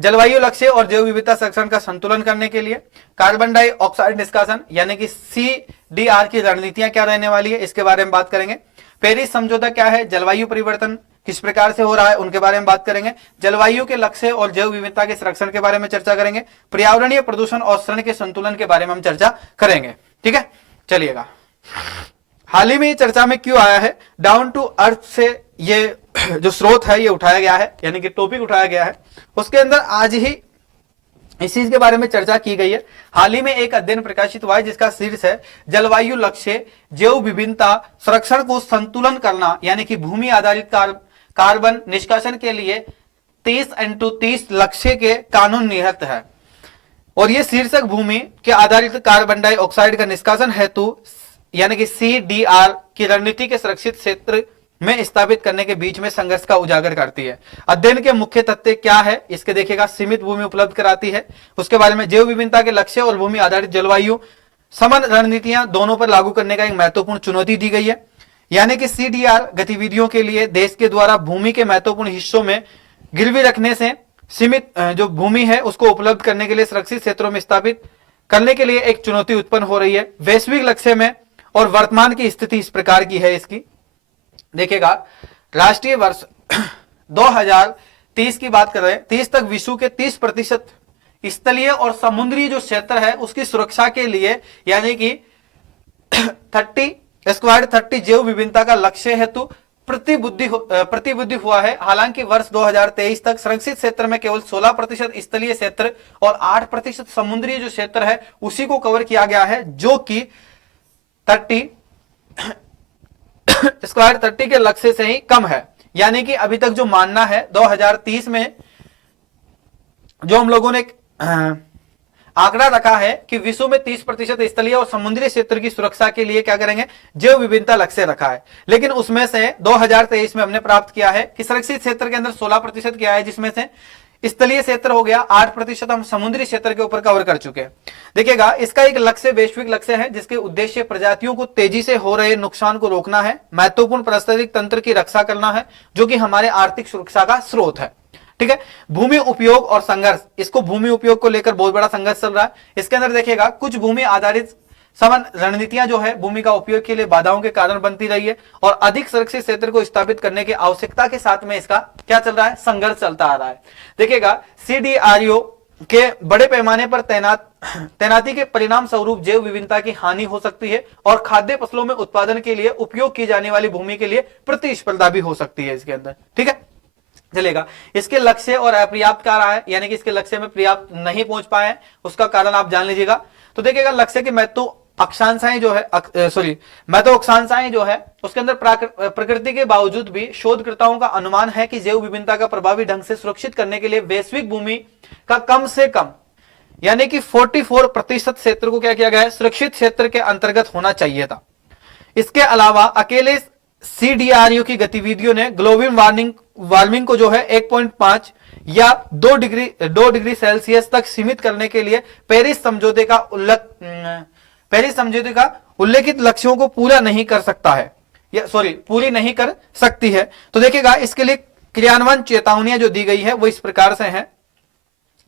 जलवायु लक्ष्य और जैव विविधता संरक्षण का संतुलन करने के लिए कार्बन डाइऑक्साइड निष्कासन यानी कि CDR की रणनीतियां क्या रहने वाली है, इसके बारे में बात करेंगे। पेरिस समझौता क्या है, जलवायु परिवर्तन किस प्रकार से हो रहा है उनके बारे में बात करेंगे। जलवायु के लक्ष्य और जैव विविधता के संरक्षण के बारे में चर्चा करेंगे। पर्यावरणीय प्रदूषण और श्रण के संतुलन के बारे में हम चर्चा करेंगे। ठीक है, चलिएगा, हाल ही में ये चर्चा में क्यों आया है, डाउन टू अर्थ से ये जो स्रोत है ये उठाया गया है, यानी कि टॉपिक उठाया गया है। उसके अंदर आज ही इस चीज के बारे में चर्चा की गई है। हाल ही में एक अध्ययन प्रकाशित हुआ है जिसका शीर्ष है जलवायु लक्ष्य जैव विभिन्नता संरक्षण को संतुलन करना, यानी कि भूमि आधारित कार्बन निष्कासन के लिए 30x30 लक्ष्य के कानून निहित है। और ये शीर्षक भूमि के आधारित कार्बन डाइऑक्साइड का निष्कासन हेतु यानी कि CDR की रणनीति के सुरक्षित क्षेत्र में स्थापित करने के बीच में संघर्ष का उजागर करती है। अध्ययन के मुख्य तथ्य क्या है, इसके देखिएगा, सीमित भूमि उपलब्ध कराती है, उसके बारे में जैव विविधता के लक्ष्य और भूमि आधारित जलवायु समान रणनीतियां दोनों पर लागू करने का एक महत्वपूर्ण चुनौती दी गई है। यानी कि CDR गतिविधियों के लिए देश के द्वारा भूमि के महत्वपूर्ण हिस्सों में गिरवी रखने से सीमित जो भूमि है उसको उपलब्ध करने के लिए सुरक्षित क्षेत्रों में स्थापित करने के लिए एक चुनौती उत्पन्न हो रही है। वैश्विक लक्ष्य में और वर्तमान की स्थिति इस प्रकार की है। इसकी देखिएगा, राष्ट्रीय वर्ष 2030 की बात कर रहे हैं, 30 तक विश्व के 30% स्थलीय और समुद्री जो क्षेत्र है उसकी सुरक्षा के लिए, यानी कि 30 जैव विभिन्नता का लक्ष्य हेतु प्रतिबुद्धि हुआ है। हालांकि वर्ष 2023 तक संरक्षित क्षेत्र में केवल 16% स्थलीय क्षेत्र और 8% समुद्री जो क्षेत्र है उसी को कवर किया गया है, जो कि 30 के लक्ष्य से ही कम है। यानी कि अभी तक जो मानना है 2030 में जो हम लोगों ने आंकड़ा रखा है कि विश्व में 30% स्थलीय और समुद्री क्षेत्र की सुरक्षा के लिए क्या करेंगे, जैव विभिन्नता लक्ष्य रखा है। लेकिन उसमें से 2023 में हमने प्राप्त किया है कि संरक्षित क्षेत्र के अंदर 16% किया है, जिसमें से स्थलीय क्षेत्र हो गया 8%, हम समुद्री क्षेत्र के ऊपर कवर कर चुके हैं। देखिएगा, इसका एक लक्ष्य वैश्विक लक्ष्य है जिसके उद्देश्य प्रजातियों को तेजी से हो रहे नुकसान को रोकना है, महत्वपूर्ण पारिस्थितिक तंत्र की रक्षा करना है जो कि हमारे आर्थिक सुरक्षा का स्रोत है। ठीक है, भूमि उपयोग और संघर्ष, इसको भूमि उपयोग को लेकर बहुत बड़ा संघर्ष चल रहा है। इसके अंदर देखिएगा, कुछ भूमि आधारित समान रणनीतियां जो है भूमि का उपयोग के लिए बाधाओं के कारण बनती रही है और अधिक सुरक्षित क्षेत्र को स्थापित करने की आवश्यकता के साथ में इसका क्या चल रहा है, संघर्ष चलता आ रहा है। देखिएगा, CDRO के बड़े पैमाने पर तैनाती के परिणाम स्वरूप जैव विविधता की हानि हो सकती है और खाद्य फसलों में उत्पादन के लिए उपयोग की जाने वाली भूमि के लिए प्रतिस्पर्धा भी हो सकती है इसके अंदर। ठीक है, चलेगा। इसके लक्ष्य और अपर्याप्त क्या रहा है, यानी कि इसके लक्ष्य में पर्याप्त नहीं पहुंच पाए, उसका कारण आप जान लीजिएगा। तो देखिएगा, लक्ष्य की महत्वाकांक्षाएं जो है महत्वाकांक्षाएं जो है उसके अंदर प्रकृति के बावजूद भी शोधकर्ताओं का अनुमान है कि जैव विभिन्नता का प्रभावी ढंग से सुरक्षित करने के लिए वैश्विक भूमि का कम से कम यानी कि 44% क्षेत्र को क्या किया गया है, सुरक्षित क्षेत्र के अंतर्गत होना चाहिए था। इसके अलावा अकेले CDRO की गतिविधियों ने ग्लोबल वार्मिंग को जो है 1.5 या 2 डिग्री सेल्सियस तक सीमित करने के लिए पेरिस समझौते का उल्लेखित लक्ष्यों को पूरी नहीं कर सकती है। तो देखिएगा, इसके लिए क्रियान्वयन चेतावनियां जो दी गई है वो इस प्रकार से हैं।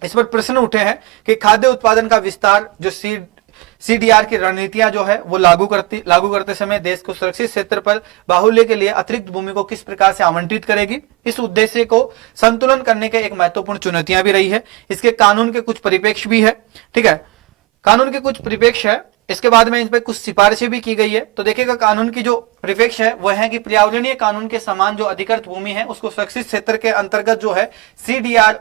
इस पर प्रश्न उठे हैं कि खाद्य उत्पादन का विस्तार जो CDR की रणनीतियां जो है वो लागू करते समय देश को सुरक्षित क्षेत्र पर बाहुल्य के लिए अतिरिक्त भूमि को किस प्रकार से आवंटित करेगी, इस उद्देश्य को संतुलन करने के एक महत्वपूर्ण चुनौतियां भी रही है। इसके कानून के कुछ परिप्रेक्ष्य भी है। ठीक है, कानून के कुछ परिप्रेक्ष्य है, इसके बाद में इन पर कुछ सिफारिशें भी की गई है। तो देखिएगा, कानून की जो परिप्रेक्ष्य है वह है कि पर्यावरणीय कानून के समान जो अधिकृत भूमि है उसको सुरक्षित क्षेत्र के अंतर्गत जो है CDR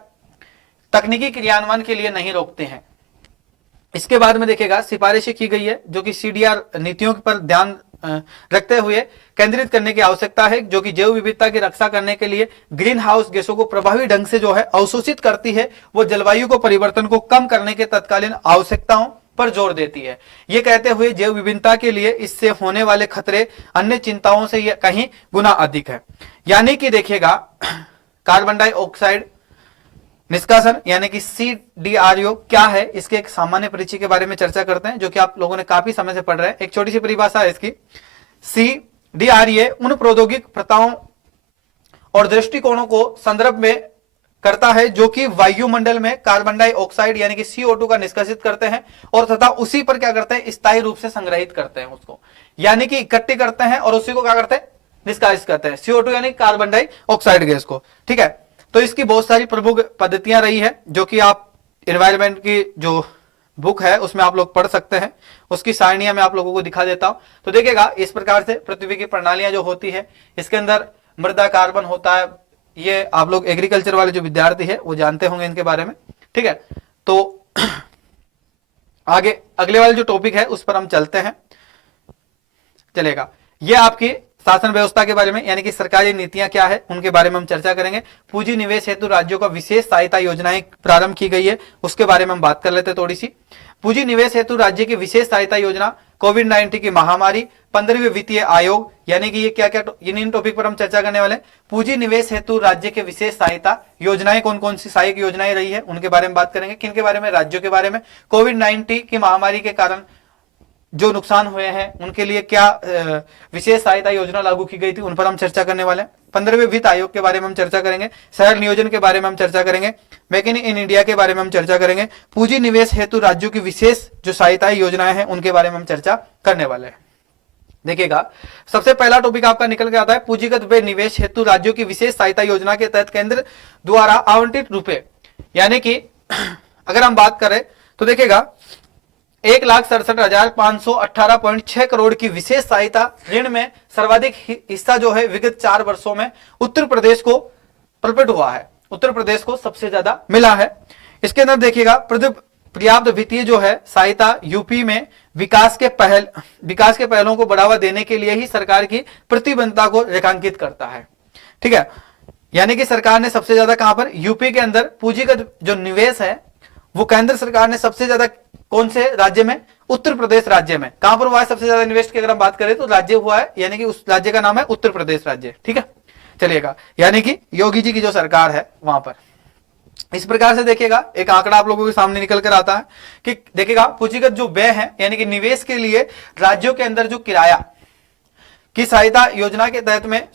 तकनीकी क्रियान्वयन के लिए नहीं रोकते हैं। इसके बाद में देखिएगा, सिफारिशें की गई है जो कि CDR नीतियों पर ध्यान रखते हुए केंद्रित करने की आवश्यकता है, जो कि जैव विविधता की रक्षा करने के लिए ग्रीन हाउस गैसों को प्रभावी ढंग से जो है अवशोषित करती है, वो जलवायु को परिवर्तन को कम करने के तत्कालीन आवश्यकताओं पर जोर देती है। ये कहते हुए जैव विविधता के लिए इससे होने वाले खतरे अन्य चिंताओं से ये कहीं गुना अधिक है। यानी कि देखिएगा, कार्बन डाइऑक्साइड निष्कासन यानी कि CDRO क्या है, इसके एक सामान्य परिचय के बारे में चर्चा करते हैं जो कि आप लोगों ने काफी समय से पढ़ रहे हैं। एक छोटी सी परिभाषा है इसकी। CDRO उन प्रौद्योगिक प्रथाओं और दृष्टिकोणों को संदर्भ में करता है जो कि वायुमंडल में कार्बन डाइऑक्साइड यानी कि CO2 का निष्कासित करते हैं और तथा उसी पर क्या करते हैं, स्थायी रूप से संग्रहित करते हैं उसको, यानी कि इकट्ठे करते हैं और उसी को क्या करते हैं, निष्कासित करते हैं, CO2 यानी कार्बन डाइऑक्साइड गैस को। ठीक है, तो इसकी बहुत सारी प्रमुख पद्धतियां रही है जो कि आप एनवायरमेंट की जो बुक है उसमें आप लोग पढ़ सकते हैं। उसकी सारणियां मैं आप लोगों को दिखा देता हूं। तो देखिएगा, इस प्रकार से पृथ्वी की प्रणालियां जो होती है, इसके अंदर मृदा कार्बन होता है। ये आप लोग एग्रीकल्चर वाले जो विद्यार्थी है वो जानते होंगे इनके बारे में। ठीक है, तो आगे अगले वाले जो टॉपिक है उस पर हम चलते हैं। चलेगा, ये आपकी शासन व्यवस्था के बारे में यानी कि सरकारी नीतियां क्या है उनके बारे में हम चर्चा करेंगे। पूंजी निवेश हेतु राज्यों का विशेष सहायता योजनाएं प्रारंभ की गई है, उसके बारे में हम बात कर लेते हैं थोड़ी सी। पूंजी निवेश हेतु राज्य की विशेष सहायता योजना, कोविड-19 की महामारी, 15वें वित्तीय आयोग, यानी कि ये क्या क्या इन टॉपिक पर हम चर्चा करने वाले हैं। पूंजी निवेश हेतु राज्य के विशेष सहायता योजनाएं कौन कौन सी सहायक योजनाएं रही है उनके बारे में बात करेंगे। किन के बारे में, राज्यों के बारे में। कोविड-19 की महामारी के कारण जो नुकसान हुए हैं उनके लिए क्या विशेष सहायता योजना लागू की गई थी उन पर हम चर्चा करने वाले हैं। 15वें वित्त आयोग के बारे में हम चर्चा करेंगे। शहर नियोजन के बारे में हम चर्चा करेंगे। मेक इन इंडिया के बारे में हम चर्चा करेंगे। पूंजी निवेश हेतु राज्यों की विशेष जो सहायता योजनाएं हैं उनके बारे में हम चर्चा करने वाले हैं। देखिएगा, सबसे पहला टॉपिक आपका निकल के आता है पूंजीगत व्यय निवेश हेतु राज्यों की विशेष सहायता योजना के तहत केंद्र द्वारा आवंटित रुपए, यानी कि अगर हम बात करें तो देखिएगा 1,67,518.6 करोड़ की विशेष सहायता ऋण में सर्वाधिक हिस्सा जो है विगत 4 वर्षों में उत्तर प्रदेश को प्रकट हुआ है, उत्तर प्रदेश को सबसे ज्यादा मिला है। इसके अंदर देखिएगा पर्याप्त वित्तीय जो है सहायता यूपी में विकास के पहलों को बढ़ावा देने के लिए ही सरकार की प्रतिबद्धता को रेखांकित करता है। ठीक है, यानी कि सरकार ने सबसे ज्यादा कहां पर, यूपी के अंदर पूंजीगत जो निवेश है वो केंद्र सरकार ने सबसे ज्यादा कौन से राज्य में, उत्तर प्रदेश राज्य में। कहां पर हुआ है सबसे ज्यादा निवेश की अगर हम बात करें तो राज्य हुआ है, यानी कि उस राज्य का नाम है उत्तर प्रदेश राज्य। ठीक है, चलिएगा, यानी कि योगी जी की जो सरकार है वहां पर। इस प्रकार से देखिएगा एक आंकड़ा आप लोगों के सामने निकल कर आता है कि देखिएगा पूंजीगत जो व्यय है यानी कि निवेश के लिए राज्यों के अंदर जो किराया की सहायता योजना के तहत में,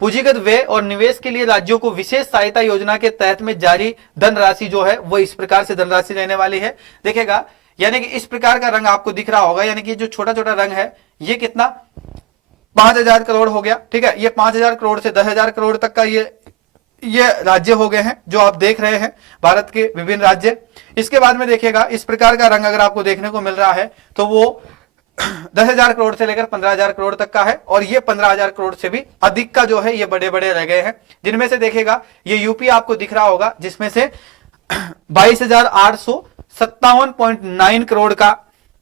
पूंजीगत व्यय और निवेश के लिए राज्यों को विशेष सहायता योजना के तहत में जारी धनराशि जो है वो इस प्रकार से धनराशि रहने वाली है। देखिएगा, यानी कि इस प्रकार का रंग आपको दिख रहा होगा, यानी कि जो छोटा छोटा रंग है ये कितना 5,000 करोड़ हो गया। ठीक है, ये 5,000 करोड़ से 10,000 करोड़ तक का ये राज्य हो गए हैं जो आप देख रहे हैं भारत के विभिन्न राज्य। इसके बाद में देखिएगा इस प्रकार का रंग अगर आपको देखने को मिल रहा है तो वो 10,000 करोड़ से लेकर 15,000 करोड़ तक का है, और ये 15,000 करोड़ से भी अधिक का जो है ये बड़े बड़े रह गए हैं, जिनमें से देखिएगा ये यूपी आपको दिख रहा होगा जिसमें से 22,857.9 करोड़ का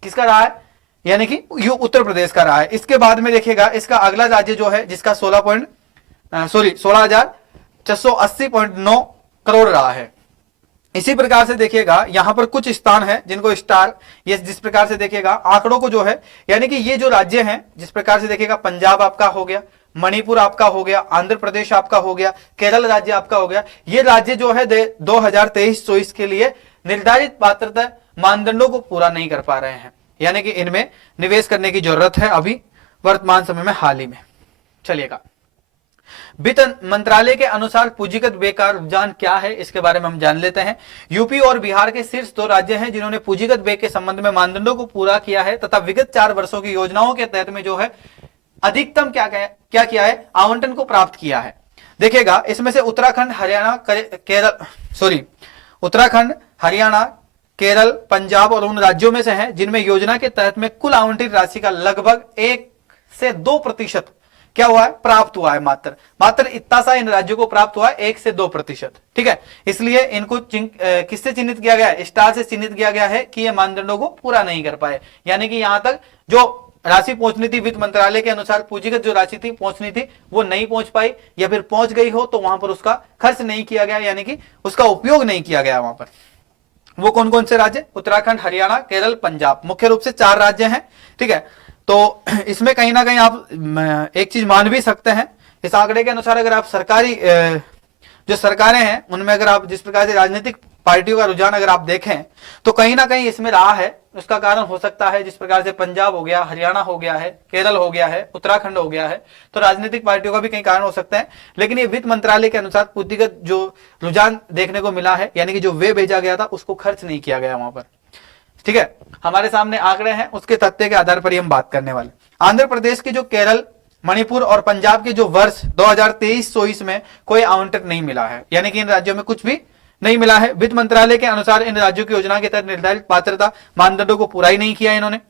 किसका रहा है, यानी कि ये उत्तर प्रदेश का रहा है। इसके बाद में देखिएगा इसका अगला राज्य जो है जिसका 16,680.9 करोड़ रहा है। इसी प्रकार से देखिएगा यहां पर कुछ स्थान है जिनको स्टार, ये जिस प्रकार से देखिएगा आंकड़ों को जो है, यानी कि ये जो राज्य हैं जिस प्रकार से देखिएगा पंजाब आपका हो गया, मणिपुर आपका हो गया, आंध्र प्रदेश आपका हो गया, केरल राज्य आपका हो गया, ये राज्य जो है 2023-24 के लिए निर्धारित पात्रता मानदंडों को पूरा नहीं कर पा रहे हैं, यानी कि इनमें निवेश करने की जरूरत है अभी वर्तमान समय में हाल ही में। चलिएगा, वित्त मंत्रालय के अनुसार पूंजीगत व्यय का रुझान क्या है इसके बारे में हम जान लेते हैं। यूपी और बिहार के शीर्ष 2 राज्य हैं जिन्होंने पूंजीगत व्यय के संबंध में मानदंडों को पूरा किया है तथा विगत 4 वर्षों की योजनाओं के तहत में जो है अधिकतम क्या किया है, आवंटन को प्राप्त किया है। देखिएगा इसमें से उत्तराखंड, हरियाणा, केरल, पंजाब और उन राज्यों में से हैं जिनमें योजना के तहत में कुल आवंटित राशि का लगभग 1 से 2% क्या हुआ है, प्राप्त हुआ है। मात्र इतना सा इन राज्यों को प्राप्त हुआ है, 1 से 2%। ठीक है, इसलिए इनको किससे चिन्हित किया गया है, स्टार से चिन्हित किया गया है कि ये मानदंडों को पूरा नहीं कर पाए, यानी कि यहां तक जो राशि पहुंचनी थी वित्त मंत्रालय के अनुसार, पूंजीगत जो राशि थी पहुंचनी थी वो नहीं पहुंच पाई, या फिर पहुंच गई हो तो वहां पर उसका खर्च नहीं किया गया, यानी कि उसका उपयोग नहीं किया गया वहां पर। वो कौन कौन से राज्य, उत्तराखंड, हरियाणा, केरल, पंजाब, मुख्य रूप से 4 राज्य हैं। ठीक है, तो इसमें कहीं ना कहीं आप एक चीज मान भी सकते हैं, इस आंकड़े के अनुसार अगर आप सरकारी जो सरकारें हैं उनमें अगर आप जिस प्रकार से राजनीतिक पार्टियों का रुझान अगर आप देखें तो कहीं ना कहीं इसमें रहा है। उसका कारण हो सकता है जिस प्रकार से पंजाब हो गया, हरियाणा हो गया है, केरल हो गया है, उत्तराखंड हो गया है, तो राजनीतिक पार्टियों का भी कई कारण हो सकता है। लेकिन ये वित्त मंत्रालय के अनुसार पूंजीगत जो रुझान देखने को मिला है, यानी कि जो वे भेजा गया था उसको खर्च नहीं किया गया वहां पर। ठीक है, हमारे सामने आंकड़े हैं, उसके तथ्य के आधार पर ही हम बात करने वाले। आंध्र प्रदेश की जो केरल, मणिपुर और पंजाब के जो वर्ष 2023-24 में कोई आवंटन नहीं मिला है, यानी कि इन राज्यों में कुछ भी नहीं मिला है। वित्त मंत्रालय के अनुसार इन राज्यों की योजना के तहत निर्धारित पात्रता मानदंडों को पूरा ही नहीं किया इन्होंने।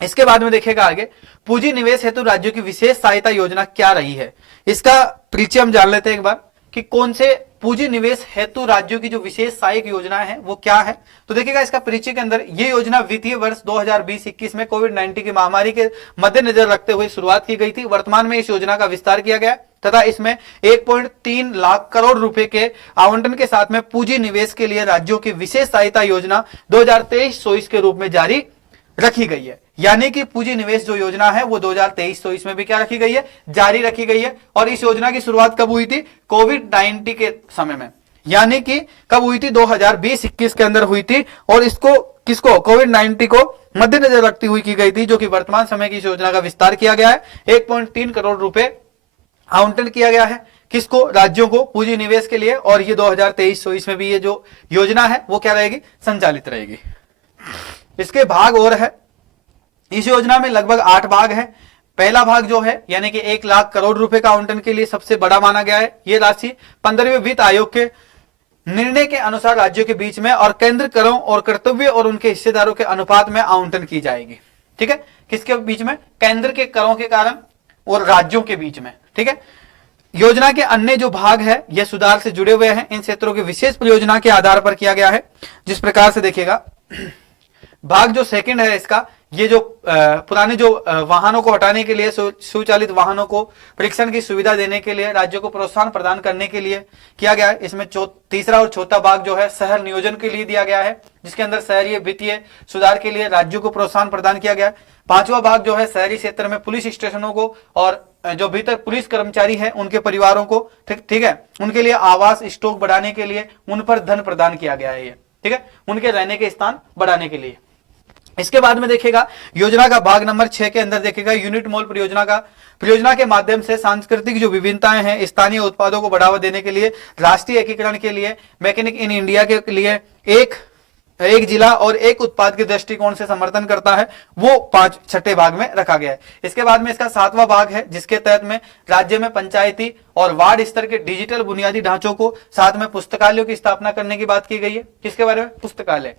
इसके बाद में देखिएगा आगे पूंजी निवेश हेतु राज्यों की विशेष सहायता योजना क्या रही है, इसका परिचय हम जान लेते हैं एक बार कि कौन से पूंजी निवेश हेतु राज्यों की जो विशेष सहायक योजनाएं हैं वो क्या है। तो देखिएगा इसका परिचय के अंदर ये योजना वित्तीय वर्ष 2020-21 में कोविड-19 की महामारी के मद्देनजर रखते हुए शुरुआत की गई थी। वर्तमान में इस योजना का विस्तार किया गया तथा इसमें 1.3 लाख करोड़ रुपए के आवंटन के साथ में पूंजी निवेश के लिए राज्यों की विशेष सहायता योजना 2023-24 के रूप में जारी रखी गई है। यानी कि पूंजी निवेश जो योजना है वो 2023-24 में भी क्या रखी गई है, जारी रखी गई है। और इस योजना की शुरुआत कब हुई थी, कोविड-19 के समय में, यानी कि कब हुई थी, 2020-21 के अंदर हुई थी। और इसको किसको, कोविड-19 को मद्देनजर रखती हुई की गई थी, जो कि वर्तमान समय की इस योजना का विस्तार किया गया है। 1.3 करोड़ रुपए आवंटन किया गया है किसको, राज्यों को पूंजी निवेश के लिए। और ये 2023-24 में भी ये जो योजना है वो क्या रहेगी, संचालित रहेगी। इसके भाग और है, इस योजना में लगभग 8 भाग है। पहला भाग जो है यानी कि 1 लाख करोड़ रुपए का आवंटन के लिए सबसे बड़ा माना गया है। ये राशि 15वें वित्त आयोग के निर्णय के अनुसार राज्यों के बीच में और केंद्र करों और कर्तव्य और उनके हिस्सेदारों के अनुपात में आवंटन की जाएगी। ठीक है, किसके बीच में? केंद्र के करों के कारण और राज्यों के बीच में। ठीक है, योजना के अन्य जो भाग है ये सुधार से जुड़े हुए हैं। इन क्षेत्रों की विशेष परियोजना के आधार पर किया गया है। जिस प्रकार से देखिएगा, भाग जो सेकंड है इसका, ये जो पुराने जो वाहनों को हटाने के लिए, स्वचालित वाहनों को परीक्षण की सुविधा देने के लिए, राज्यों को प्रोत्साहन प्रदान करने के लिए किया गया है। इसमें तीसरा और चौथा भाग जो है शहर नियोजन के लिए दिया गया है, जिसके अंदर शहरी वित्तीय सुधार के लिए राज्यों को प्रोत्साहन प्रदान किया गया है। पांचवा भाग जो है शहरी क्षेत्र में पुलिस स्टेशनों को और जो भीतर पुलिस कर्मचारी है उनके परिवारों को, ठीक है, उनके लिए आवास स्टॉक बढ़ाने के लिए उन पर धन प्रदान किया गया है। ये ठीक है, उनके रहने के स्थान बढ़ाने के लिए। इसके बाद में देखिएगा योजना का भाग नंबर 6 के अंदर देखिएगा यूनिट मॉल परियोजना के माध्यम से सांस्कृतिक जो विभिन्नताएं हैं, स्थानीय उत्पादों को बढ़ावा देने के लिए, राष्ट्रीय एकीकरण के लिए, मेकेनिक इन इंडिया के लिए एक जिला और एक उत्पाद के दृष्टिकोण से समर्थन करता है, वो छठे भाग में रखा गया है। इसके बाद में इसका 7वां भाग है, जिसके तहत में राज्य में पंचायती और वार्ड स्तर के डिजिटल बुनियादी ढांचों को, साथ में पुस्तकालयों की स्थापना करने की बात की गई है। किसके बारे में? पुस्तकालय।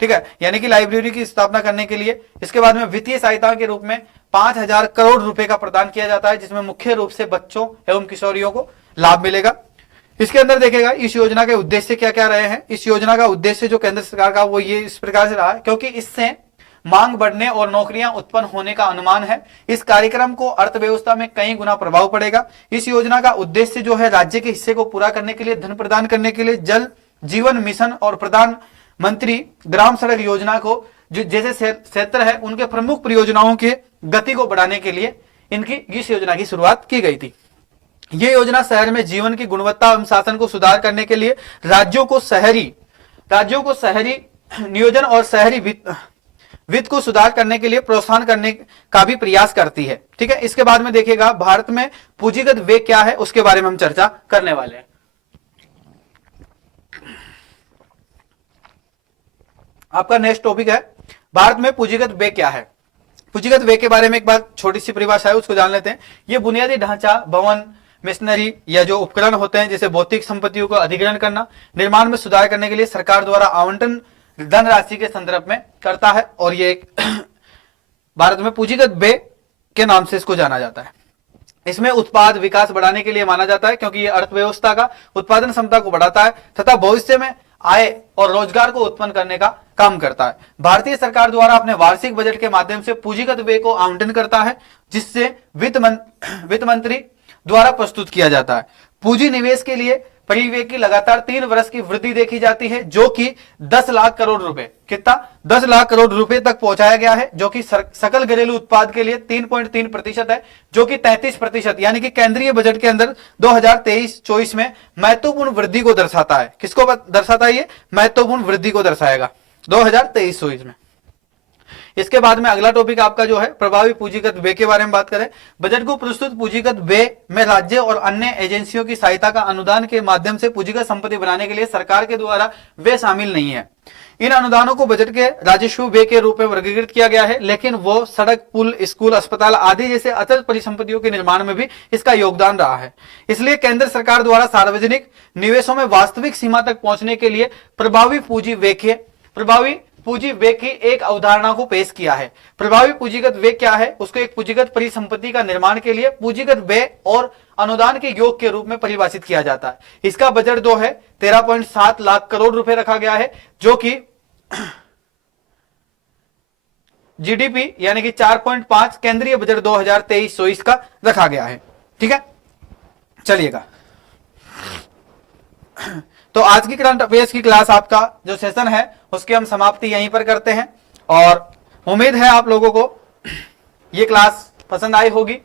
ठीक है, यानी कि लाइब्रेरी की स्थापना करने के लिए। इसके बाद में वित्तीय सहायता के रूप में 5000 करोड़ रुपए का प्रदान किया जाता है, जिसमें मुख्य रूप से बच्चों एवं किशोरियों को लाभ मिलेगा। इसके अंदर देखेगा इस योजना के उद्देश्य क्या क्या रहे हैं। इस योजना का उद्देश्य जो केंद्र सरकार का वो ये इस प्रकार से रहा है, क्योंकि इससे मांग बढ़ने और नौकरियां उत्पन्न होने का अनुमान है। इस कार्यक्रम को अर्थव्यवस्था में कई गुना प्रभाव पड़ेगा। इस योजना का उद्देश्य जो है राज्य के हिस्से को पूरा करने के लिए, धन प्रदान करने के लिए, जल जीवन मिशन और प्रधानमंत्री ग्राम सड़क योजना को जो जैसे क्षेत्र है उनके प्रमुख परियोजनाओं के गति को बढ़ाने के लिए इस योजना की शुरुआत की गई थी। ये योजना शहर में जीवन की गुणवत्ता एवं शासन को सुधार करने के लिए राज्यों को शहरी नियोजन और शहरी वित्त को सुधार करने के लिए प्रोत्साहन करने का भी प्रयास करती है। ठीक है, इसके बाद में देखिएगा भारत में पूंजीगत व्यय क्या है, उसके बारे में हम चर्चा करने वाले हैं। आपका नेक्स्ट टॉपिक है भारत में पूंजीगत व्यय क्या है। पूंजीगत व्यय के बारे में एक बार छोटी सी परिभाषा है, उसको जान लेते हैं। ये बुनियादी ढांचा, भवन, मशीनरी या जो उपकरण होते हैं, जैसे भौतिक संपत्तियों को अधिग्रहण करना, निर्माण में सुधार करने के लिए सरकार द्वारा आवंटन धनराशि के संदर्भ में करता है। और ये एक भारत में पूंजीगत व्यय के नाम से इसको जाना जाता है। इसमें उत्पाद विकास बढ़ाने के लिए माना जाता है, क्योंकि ये अर्थव्यवस्था का उत्पादन क्षमता को बढ़ाता है तथा भविष्य में आय और रोजगार को उत्पन्न करने का काम करता है। भारतीय सरकार द्वारा अपने वार्षिक बजट के माध्यम से पूंजीगत व्यय को आवंटन करता है, जिससे वित्त मंत्री द्वारा प्रस्तुत किया जाता है। पूंजी निवेश के लिए परिव्यय की लगातार 3 वर्ष की वृद्धि देखी जाती है, जो कि 10 लाख करोड़ रुपए, कितना 10 लाख करोड़ रुपए तक पहुंचाया गया है, जो कि सकल घरेलू उत्पाद के लिए 3.3% है, जो कि 33% यानी कि केंद्रीय बजट के अंदर 2023-24 में महत्वपूर्ण वृद्धि को दर्शाता है। किसको दर्शाता है? ये महत्वपूर्ण वृद्धि को दर्शाएगा 2023-24 में। इसके बाद में अगला टॉपिक आपका जो है प्रभावी पूंजीगत व्यय के बारे में बात करें। बजट को प्रस्तुत पूंजीगत व्यय में राज्य और अन्य एजेंसियों की सहायता का अनुदान के माध्यम से पूंजीगत संपत्ति बनाने के लिए सरकार के द्वारा व्यय शामिल नहीं है। इन अनुदानों को बजट के राजस्व व्यय के रूप में वर्गीकृत किया गया है, लेकिन वो सड़क, पुल, स्कूल, अस्पताल आदि जैसे अचल परिसंपत्तियों के निर्माण में भी इसका योगदान रहा है। इसलिए केंद्र सरकार द्वारा सार्वजनिक निवेशों में वास्तविक सीमा तक पहुंचने के लिए प्रभावी पूंजी व्यय की एक अवधारणा को पेश किया है। प्रभावी पूंजीगत व्यय क्या है? उसको एक पूंजीगत परिसंपत्ति का निर्माण के लिए पूंजीगत व्यय और अनुदान के योग के रूप में परिभाषित किया जाता है। इसका बजट जो है 13.7 लाख करोड़ रुपए रखा गया है, जो कि जीडीपी यानी कि 4.5 केंद्रीय बजट 2023-24 का रखा गया है। ठीक है, चलिएगा। तो आज की करंट अफेयर्स की क्लास, आपका जो सेशन है उसकी हम समाप्ति यहीं पर करते हैं, और उम्मीद है आप लोगों को ये क्लास पसंद आई होगी।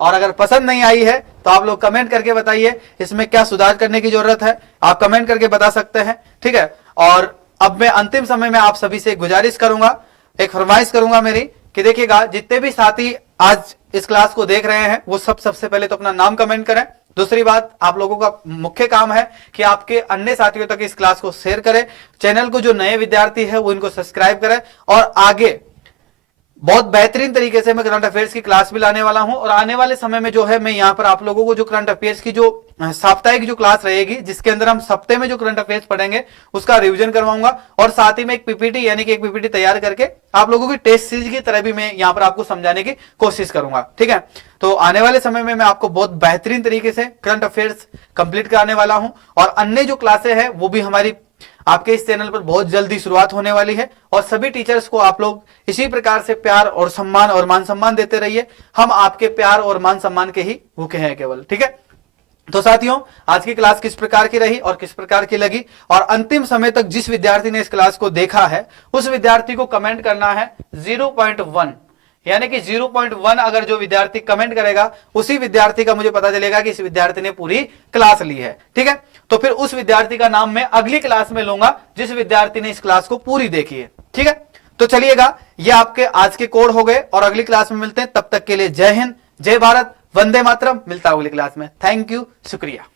और अगर पसंद नहीं आई है तो आप लोग कमेंट करके बताइए इसमें क्या सुधार करने की जरूरत है, आप कमेंट करके बता सकते हैं। ठीक है, और अब मैं अंतिम समय में आप सभी से गुजारिश करूंगा, एक फरमाइश करूंगा मेरी, कि देखिएगा जितने भी साथी आज इस क्लास को देख रहे हैं वो सबसे पहले तो अपना नाम कमेंट करें। दूसरी बात, आप लोगों का मुख्य काम है कि आपके अन्य साथियों तक इस क्लास को शेयर करें। चैनल को जो नए विद्यार्थी है वो इनको सब्सक्राइब करें, और आगे बहुत बेहतरीन तरीके से मैं करंट अफेयर्स की क्लास भी लाने वाला हूं, और आने वाले समय में जो है मैं यहां पर आप लोगों को जो करंट अफेयर्स की जो साप्ताहिक जो क्लास रहेगी, जिसके अंदर हम सप्ताह में जो करंट अफेयर्स पढ़ेंगे उसका रिवीजन करवाऊंगा, और साथ ही में एक पीपीटी यानी कि एक पीपीटी तैयार करके आप लोगों की टेस्ट सीरीज की तरह भी मैं यहां पर आपको समझाने की कोशिश करूंगा। ठीक है, तो आने वाले समय में मैं आपको बहुत बेहतरीन तरीके से करंट अफेयर्स कंप्लीट कराने वाला हूं, और अन्य जो क्लासें हैं वो भी हमारी आपके इस चैनल पर बहुत जल्दी शुरुआत होने वाली है, और सभी टीचर्स को आप लोग इसी प्रकार से प्यार और सम्मान और मान सम्मान देते रहिए। हम आपके प्यार और मान सम्मान के ही भूखे हैं केवल। ठीक है, तो साथियों, आज की क्लास किस प्रकार की रही और किस प्रकार की लगी, और अंतिम समय तक जिस विद्यार्थी ने इस क्लास को देखा है उस विद्यार्थी को कमेंट करना है 0.1, यानी कि 0.1 अगर जो विद्यार्थी कमेंट करेगा उसी विद्यार्थी का मुझे पता चलेगा कि इस विद्यार्थी ने पूरी क्लास ली है। ठीक है, तो फिर उस विद्यार्थी का नाम मैं अगली क्लास में लूंगा जिस विद्यार्थी ने इस क्लास को पूरी देखी है। ठीक है, तो चलिएगा, ये आपके आज के कोड हो गए, और अगली क्लास में मिलते हैं। तब तक के लिए जय हिंद, जय भारत, वंदे मातरम। मिलता हूं अगली क्लास में। थैंक यू, शुक्रिया।